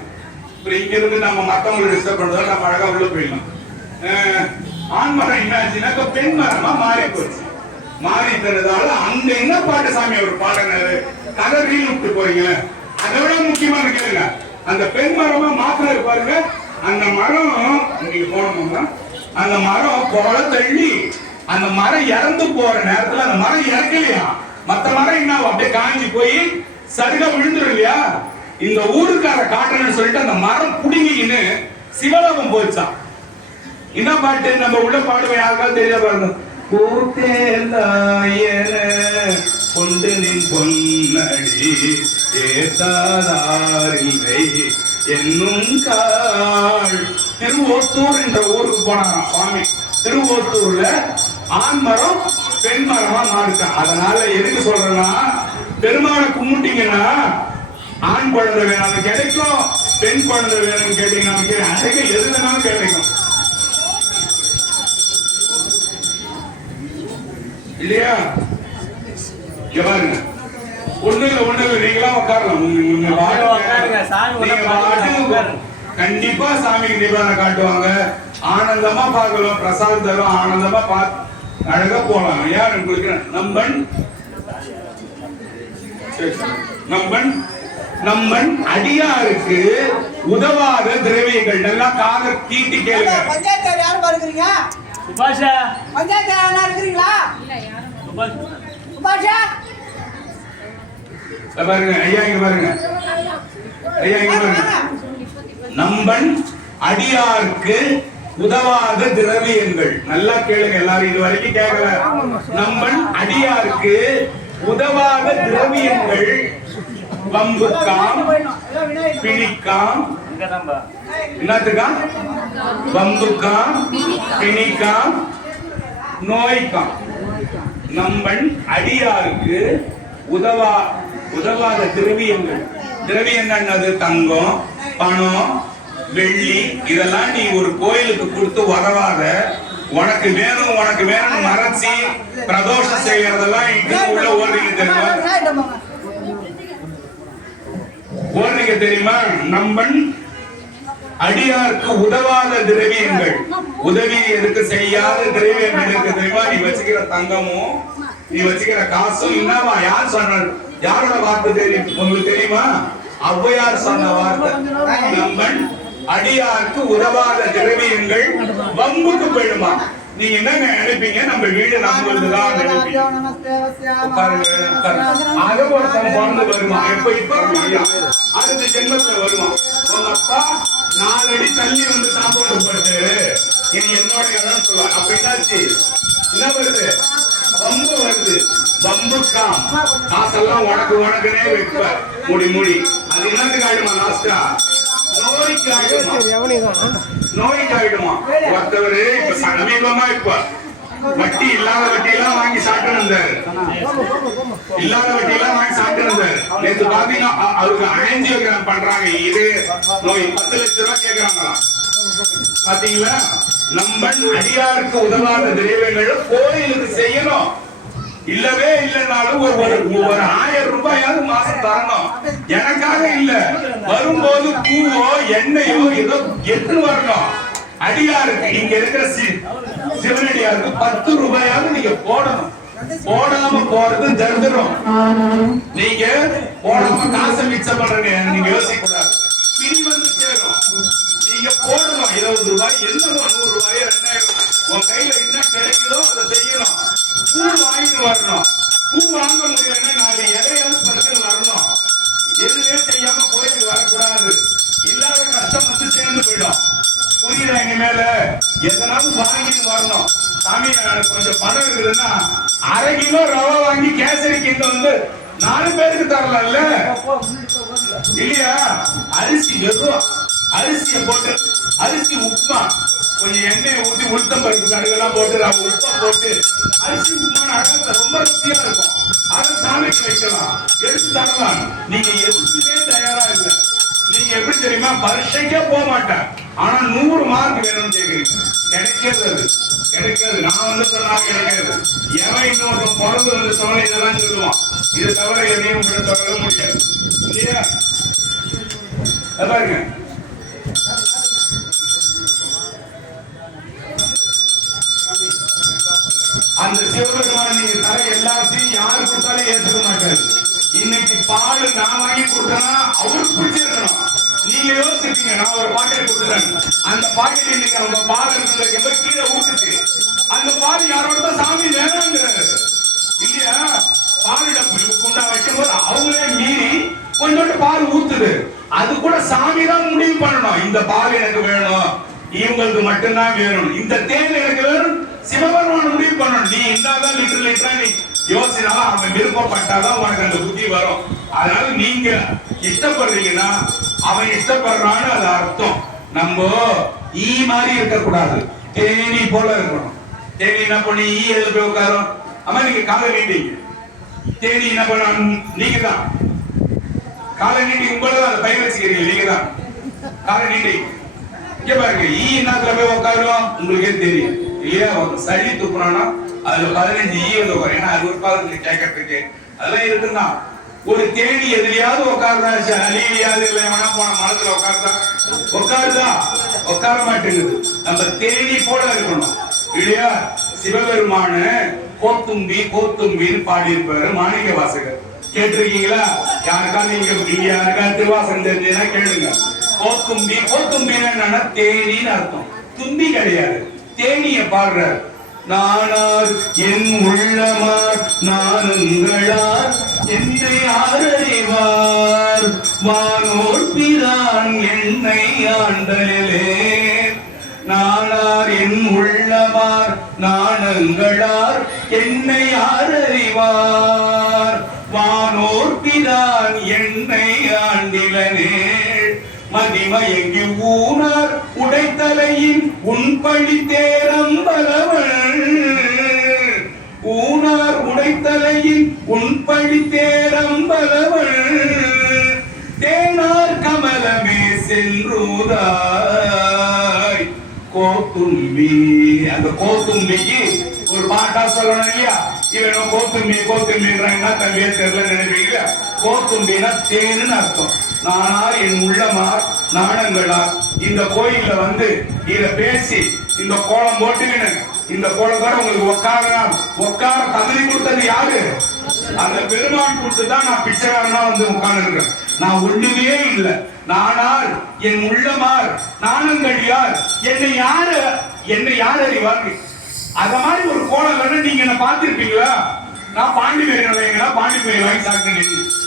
இப்ப இங்க இருந்து நம்ம மத்தவங்களை டிஸ்டர்ப் பண்றதால நம்ம அழகா உள்ள போயிடலாம். ஆண் மரம் என்னாச்சுன்னாக்க பெண் மரமா மாறி போச்சு. மாறி தரதால அங்க என்ன பாட்டு சாமி அவர் பாடினாரு, கதை ரீல் விட்டு போறீங்க. அதை விட முக்கியமான கேளுங்க, அந்த பெண் மரமா மாத்தினாரு பாருங்க. அந்த மரம் நீங்க போனோம்னா அந்த மரம் கொலை தள்ளி அந்த மரம் இறந்து போற நேரத்துல அந்த மரம் இறக்கலையா, மத்த மரம் என்ன அப்படியே காஞ்சி போய் சருகா விழுந்துரும் இல்லையா. இந்த ஊருக்கார காட்டணும்னு சொல்லிட்டு அந்த மரம் புடுங்கின்னு சிவலோகம் போச்சான். என்ன பாட்டு நம்ம உள்ள பாடுவோம், யாருக்காவது தெரியல பாருங்க. கொண்டு நின் பொன்னடி ஏத்தாதாரில்லை என்னும் காள். திருவோத்தூர் என்ற ஊருக்கு போனாராம் சுவாமி. திருவோத்தூர்ல ஆண் மரம் பெண் மரமா மாறிச்சான். அதனால எதுக்கு சொல்றேன்னா, பெருமாளை கும்பிட்டீங்கன்னா ஆண் குழந்தை வேணும் கிடைக்கும், பெண் குழந்தை வேணும் கேட்டீங்கன்னா அழகு எது வேணாலும் கிடைக்கும் இல்லையா. இங்க பாருங்க, ஒண்ணு நீங்களா உட்காரலாம். கண்டிப்பா சாமிக்கு நிபாரணை காட்டுவாங்க, ஆனந்தமா பார்க்கலாம், பிரசாதம் தரும், ஆனந்தமா பார்த்து அழகா போலாம். யார் உங்களுக்கு நம்மன் அடியாருக்கு உதவாத திரவியங்கள் எல்லாம் காத தீட்டி கேளுங்க. பஞ்சாயத்து யார் பாருங்க? சுபாஷா பஞ்சாயத்து யாரா இருக்கீங்களா? சுபாஷா பாருங்க ஐயா, இங்க பாருங்க ஐயா, இங்க பாருங்க. நம்மன் அடியாருக்கு உதவாத திரவியங்கள், நல்லா கேளுங்க எல்லாரும், இது வரைக்கும் கேட்கல. நம்மன் அடியாருக்கு உதவாத திரவியங்கள் வம்புக்காம் பிணிக்காம், என்னத்துக்காம்? வம்புக்காம் பிணிக்காம் நோய்க்காம். நம்மன் அடியாருக்கு உதவாத திரவியங்கள். திரவியங்கள் அது தங்கம், பணம், வெள்ளி, இதெல்லாம் நீ ஒரு கோயிலுக்கு கொடுத்து உதவாத, உனக்கு வேணும் மறைச்சி பிரதோஷம் செய்யறதெல்லாம் உள்ள ஓடுறீங்க தெரியுமா? நம்மன் அடியாருக்கு உதவாத திரவியங்கள், உதவி எதுக்கு செய்யாத திரவியங்கள் இருக்கு தெரியுமா? நீ வச்சுக்கிற தங்கமும் நீ வச்சுக்கிற காசும் என்னவா? யார் சொன்ன? யாரோட வார்த்தை தெரியும் உங்களுக்கு தெரியுமா? ஔவையார் சொன்ன வார்த்தை. நம்மன் அடியாருக்கு உதவாத திரவியங்கள் வம்புக்கு போயிடுமா. நீங்க என்னங்க நினைப்பீங்க? நம்ம வீடு நம்மளுக்குதான் நினைப்பீங்க. உட்காருங்க, உட்காருங்க. அது ஒருத்தன் பிறந்து வருவான். இப்ப வரமாட்டான். அடுத்த ஜென்மத்துல வருவான். உங்க அப்பா 4 அடி தள்ளி வந்து சாப்பாடு போட்டு இனி என்னோட இடம் சொல்லுவாங்க. அப்ப என்னாச்சு? என்ன வருது? வம்பு வருது. வம்புக்காம் காசெல்லாம் உனக்குனே வைப்ப மூடி. அது என்னத்துக்கு ஆயிடுமா? லாஸ்டா நோய்க்கு ஆயிடுமா? ஒருத்தவரு இப்ப சமீபமா இப்ப வட்டி இல்லாத வட்டியெல்லாம் வாங்கி சாப்பிட்டு இருந்தாரு. நேற்று பாத்தீங்கன்னா அவருக்கு ஆஞ்சியோகிராம் பண்றாங்க. இது நோய் 10 லட்சம் ரூபாய் கேட்கிறாங்களாம். பாத்தீங்களா? நம்ம அடியாருக்கு உதவாத தெய்வங்கள் கோயிலுக்கு செய்யணும். இல்லவே இல்லைனாலும் ஒரு 1000 ரூபாயாவது மாசம் தரணும். எனக்காக இல்ல, வரும்போது பூவோ எண்ணெயோ ஏதோ எடுத்து வரணும். அடியாருக்கு இங்க இருக்கிற சிவனடியாருக்கு 10 ரூபாயாவது நீங்க போடணும். போடாம போறது தரித்திரம். நீங்க போடாம காசை மிச்சம் பண்றீங்க. நீங்க யோசிக்க கூடாது. பின் வந்து சேரும். நீங்க போடணும். 20 ரூபாய் என்னவோ 100 ரூபாய் 2000 உன் கையில என்ன கிடைக்குதோ அதை செய்யணும். பூ வாங்கிட்டு வரணும். பூ வாங்க முடியலன்னா 4 இலையாவது பறிச்சுட்டு வரணும். எதுவே செய்யாம கோயிலுக்கு வரக்கூடாது. இல்லாத கஷ்டம் வந்து சேர்ந்து போயிடும். புரியுதா? இனிமேல எதனாலும் வாங்கிட்டு வரணும். சாமி கொஞ்சம் பணம் இருக்குதுன்னா 1/2 கிலோ ரவா வாங்கி கேசரி கிட்ட வந்து 4 பேருக்கு தரலாம்ல இல்லையா? அரிசி வெறும் அரிசியை போட்டு அரிசி உப்புமா கொஞ்சம் எண்ணெயை ஊற்றி உளுத்தம் பருப்பு கடுகெல்லாம் போட்டு உப்பை போட்டு அரிசி உப்புமான அழகா ரொம்ப ருசியா இருக்கும். அதை சாமிக்கு வைக்கலாம், எடுத்து தரலாம். நீங்க எதுக்குமே தயாரா இல்லை. நீங்க எப்படி தெரியுமா? பரீட்சைக்கே போக மாட்டேன், ஆனா 100 மார்க் வேணும்னு கேக்குறீங்க. கிடைக்காது. நான் வந்து சொன்னா கிடைக்காது. எவன் இன்னொரு பிறந்து வந்து சொன்ன இதெல்லாம் சொல்லுவான். இது தவிர எதையும் கூட சொல்ல முடியாது இல்லையா? பாருங்க, அந்த சிவபெருமான நீங்க தர எல்லாத்தையும் யாரு கொடுத்தாலும் ஏற்றுக்க மாட்டாரு. இன்னைக்கு பால் நான் வாங்கி கொடுத்தேன்னா அவருக்கு பிடிச்சிருக்கணும். நீங்க யோசிப்பீங்க, நான் ஒரு பாக்கெட் கொடுத்துறேன், அந்த பாக்கெட் இன்னைக்கு அவங்க பால் இருக்கிற கீழே ஊத்துச்சு. அந்த பால் யாரோட தான் சாமி வேணாங்கிறாரு இல்லையா? பாலிடம் குண்டா வைக்கும் போது அவங்களே மீறி கொஞ்சோண்டு பால் ஊத்துது. அது கூட சாமி தான் முடிவு பண்ணணும். இந்த பால் எனக்கு வேணும், இவங்களுக்கு மட்டும்தான் வேணும். இந்த தேன் எனக்கு வேணும், சிவபெருமான் முடிவு பண்ணணும். நீ இந்தாதான் லிட்டரா நீ யோசினாலும் அவன் விருப்பப்பட்டாதான் உனக்கு அந்த புத்தி வரும். அதனால நீங்க இஷ்டப்படுறீங்கன்னா அவன் இஷ்டப்படுறான்னு அது அர்த்தம். நம்ம ஈ மாதிரி இருக்கக்கூடாது, தேனி போல இருக்கணும். தேனி என்ன பண்ணி ஈ எழுத போய் உட்காரும். அம்மா நீங்க காலை நீட்டீங்க, தேனி என்ன பண்ண? நீங்க தான் காலை நீட்டி உங்களதான் அந்த பயிர் வச்சுக்கிறீங்க. நீங்க தான் காலை நீட்டி இங்க பாருங்க. ஈ என்னத்துல போய் உட்காரும் உங்களுக்கே தெரியும் இல்லையா? சளி துப்புறானா அதுல 15 ஈ வந்து உட்காரு. ஏன்னா அது ஒரு பாதத்துக்கு கேட்கறதுக்கு அதெல்லாம் இருக்குன்னா ஒரு தேனி எதுலையாவது உட்காருதா? சளியாவது இல்லை வேணா போன மரத்துல உட்காருதா? உட்கார மாட்டேங்குது. நம்ம தேனி போல இருக்கணும் இல்லையா? சிவபெருமான கோத்தும்பின்னு பாடி இருப்பாரு மாணிக்க வாசகர். கேட்டிருக்கீங்களா? யாருக்காவது நீங்க யாருக்காவது திருவாசகம் தெரிஞ்சதுன்னா கேளுங்க. கோத்தும்பின்னு என்னன்னா தேனின்னு அர்த்தம். தும்பி கிடையாது, தேனிய பாடுறார். நானார் என் உள்ளமார் நானுங்களார் என்னை ஆரறிவார் வானோர் பிரான் என்னை ஆண்டலே. நானார் என் உள்ளமார் நானுங்களார் என்னை ஆரறிவார் வானோர் பிரான் என்னை ஆண்டிலனே. மதிமயங்கி ஊனார் உடைத்தலையின் உன்பழி தேரம்பலவன். ஊனார் உடைத்தலையின் உன்பழி தேரம்பலவன். தேனார் கமலமே சென்றுதாய் கோத்தும்பி. அந்த கோத்தும்பிக்கு ஒரு பாட்டா சொல்லணும் இல்லையா? இவன் கோத்தும்பின்றாங்கன்னா தம்பியே தெரியல நினைப்பீங்களா? கோத்தும்பினா தேன்னு அர்த்தம். நானார் என் உள்ளமார் நாணங்களார். இந்த கோயில்ல வந்து இத பேசி இந்த கோலம் போட்டுக்கின்னு இந்த கோலத்தோட உங்களுக்கு உட்கார தகுதி கொடுத்தது யாரு? அந்த பெருமான் கொடுத்துதான் நான் பிச்சைக்காரனா வந்து உட்கார்ந்து இருக்கேன். நான் ஒண்ணுமே இல்லை. நானார் என் உள்ளமார் நாணங்கள் யார்? என்னை யாரு அறிவாங்க? அத மாதிரி ஒரு கோலம் இல்லைன்னா நீங்க என்ன பார்த்திருப்பீங்களா? நான் பாண்டி பேர் பாண்டி பேர் வாங்கி சாப்பிட்டு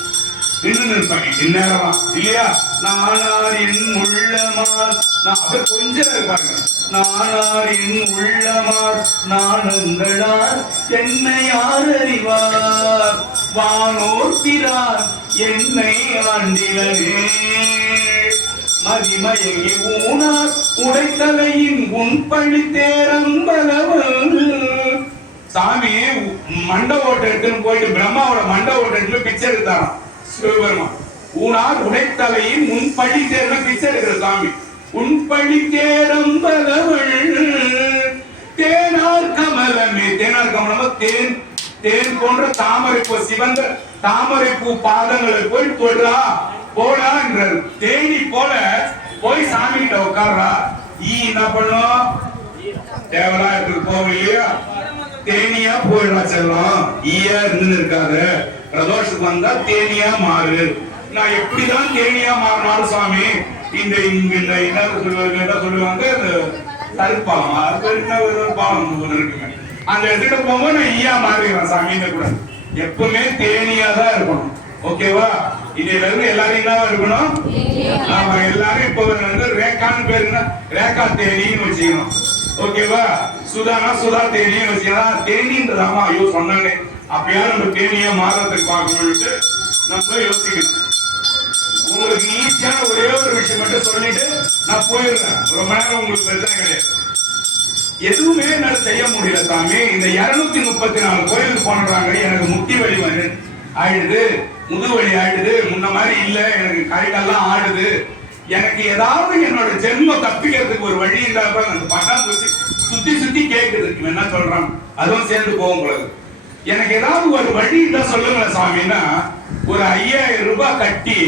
நின்று இருப்பாங்க இந்நேரம் இல்லையா? நானார் என் உள்ளமார் நான் கொஞ்சம் இருப்பாங்க. நானார் என் உள்ளமார் நானுங்களார் என்னை யார் அறிவார் வானோர் பிறார் என்னை ஆண்டிலனே மதிமயங்கி ஊனார் உடைத்தலையின் உன்பழி தேரம்பலவன். சாமி மண்ட ஓட்ட எடுத்துன்னு போயிட்டு பிரம்மாவோட மண்ட ஓட்ட எடுத்து பிச்சை எடுத்தாராம் சிவபெருமான். ஊனார் உடைத்தலையின் உன்பழி தேர்ல பிச்சை எடுக்கிற சாமி. உன்பழி தேரம்பலவள் தேனார் கமலமே. தேனார் கமலமா தேன் தேன் போன்ற தாமரை பூ சிவந்த தாமரை பூ பாதங்களை போய் தொடுறா போடா என்றார். தேனி போல போய் சாமி கிட்ட உட்கார்றா. என்ன பண்ணும்? தேவராயத்துக்கு போவோம் இல்லையா? தேனியா போயிடா செல்லும். ஈயா இருந்து இருக்காது. பிரதோஷத்துக்கு வந்தா தேனியா மாறு. நான் எப்படிதான் தேனியா மாறினாலும் சுவாமி இந்த என்ன சொல்லுவாங்க கருப்பாலம் அது பாலம் இருக்குங்க. அந்த இடத்துல போகும்போது நான் ஈயா மாறிடுறேன் சாமி. கூட எப்பவுமே தேனியா தான் இருக்கணும். ஓகேவா? இதுல இருந்து எல்லாரும் தான் இருக்கணும். ஆமா எல்லாரும் இப்ப வந்து ரேகான்னு பேருன்னா ரேகா தேனின்னு வச்சுக்கணும். ஓகேவா? சுதானா சுதா தேனின்னு வச்சுக்கலாம். தேனின்றது ஆமா ஐயோ சொன்னானே அப்பயா நம்ம தேனியா மாறதுக்கு பார்க்கணும்னு நம்ம யோசிக்கணும். உங்களுக்கு ஈஸியான ஒரே ஒரு விஷயம் மட்டும் சொல்லிட்டு நான் போயிடுறேன். ரொம்ப நேரம் உங்களுக்கு பிரச்சனை கிடையாது. எதுவுமே என்னால செய்ய முடியல சாமி. இந்த 234 கோயிலுக்கு போனாங்க. எனக்கு முட்டி வலி வந்து ஆயிடுது, முதுவலி ஆயிடுது. முன்ன மாதிரி இல்ல, எனக்கு கைகள்லாம் ஆடுது. எனக்கு ஏதாவது என்னோட ஜென்மம் தப்பிக்கிறதுக்கு ஒரு வழி இல்லாம அந்த பட்டம் சுத்தி சுத்தி கேட்குது. என்ன சொல்றான் அதுவும் சேர்ந்து போகும் பொழுது எனக்கு ஏதாவது ஒரு வழி தான் சொல்லுங்க சாமின்னா ஒரு 5000 ரூபாய் கட்டி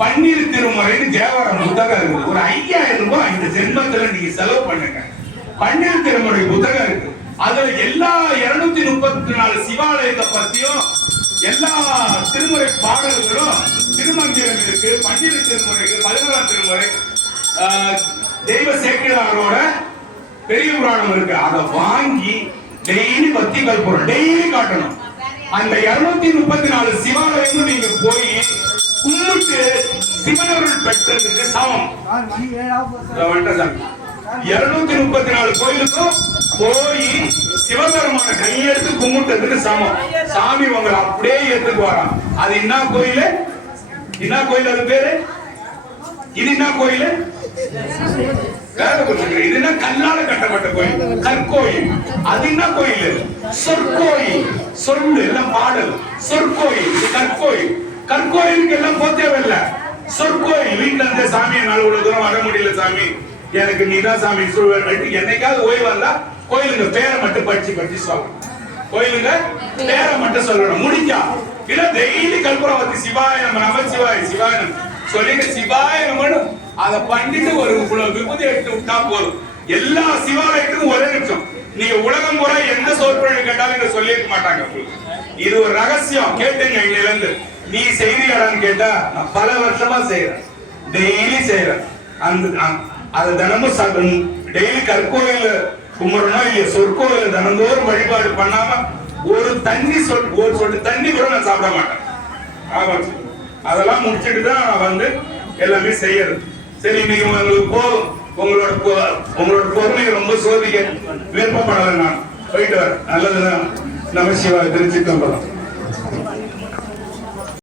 பன்னீர் திருமுறைன்னு தேவாரம் புத்தகம் இருக்குது. ஒரு 5000 ரூபாய் இந்த ஜென்மத்துல நீங்க செலவு பண்ணுங்க. பன்னீர் திருமுறை புத்தகம் இருக்கு. அதுல எல்லா 234 சிவாலயத்தை பத்தியும் எல்லா திருமுறை பாடல்களும் திருமந்திரம் இருக்கு. பன்னீர் திருமுறை, 11ஆம் திருமுறை, தெய்வ சேக்கிழாரோட பெரிய புராணம் இருக்கு. அதை வாங்கி டெய்லி பத்தி கற்பூரம் டெய்லி காட்டணும். அந்த 234 சிவாலயமும் நீங்க போய் கும்பிட்டு சிவனருள் பெற்றதுக்கு சமம். 234 கோயிலுக்கும் போய் சிவபெருமான கையெடுத்து கும்பிட்டதுக்கு சமம். சாமி உங்களை அப்படியே ஏத்துக்கு வரான். அது என்ன கோயில்? என்ன கோயில்? அது பேரு இது என்ன கோயில்? இது என்ன கல்லால கட்டப்பட்ட கோயில்? கற்கோயில். அது என்ன கோயில்? சொற்கோயில். சொல்லு எல்லாம் பாடல். சொற்கோயில், கற்கோயில். கற்கோயிலுக்கு எல்லாம் போத்தேவில்லை. சொற்கோயில். வீட்டுல இருந்த சாமியை நாள் இவ்வளவு தூரம் வர முடியல சாமி, எனக்கு நீதான் சாமி சொல்வேன். என்னைக்காவது ஓய்வு வந்தா கோயிலுங்க பேரை மட்டும் படிச்சு சொல்லணும். கோயிலுங்க பேரை மட்டும் சொல்லணும். முடிஞ்சா இல்ல டெய்லி கல்புரம் வந்து சிவாய நம சிவாய சிவாய சொல்லிட்டு சிவாய நமனு அதை பண்ணிட்டு ஒரு விபூதி எடுத்து விட்டா போதும். எல்லா சிவாலயத்துக்கும் ஒரே நிமிஷம். நீங்க உலகம் முறை எந்த சொற்பொழிவு கேட்டாலும் இங்க சொல்லிருக்க மாட்டாங்க. இது ஒரு ரகசியம். கேட்டீங்க இன்னையில இருந்து. நீ செய்தியாடான்னு கேட்டா நான் பல வருஷமா செய்யறேன். டெய்லி செய்யறேன். அது தினமும் டெய்லி கற்கோயில கும்பிடணும் இல்லையா? சொற்கோயில தினந்தோறும் வழிபாடு பண்ணாம ஒரு தண்ணி ஒரு சொட்டு தண்ணி கூட நான் சாப்பிட மாட்டேன். அதெல்லாம் முடிச்சுட்டு தான் நான் வந்து எல்லாமே செய்யறது. சரி, இன்னைக்கு உங்களுக்கு உங்களோட பொறுமையை ரொம்ப சோதிக்க விருப்பப்படலை. நான் போயிட்டு வரேன். நல்லதுதான். நம சிவாய. திருச்சி கம்பலம்.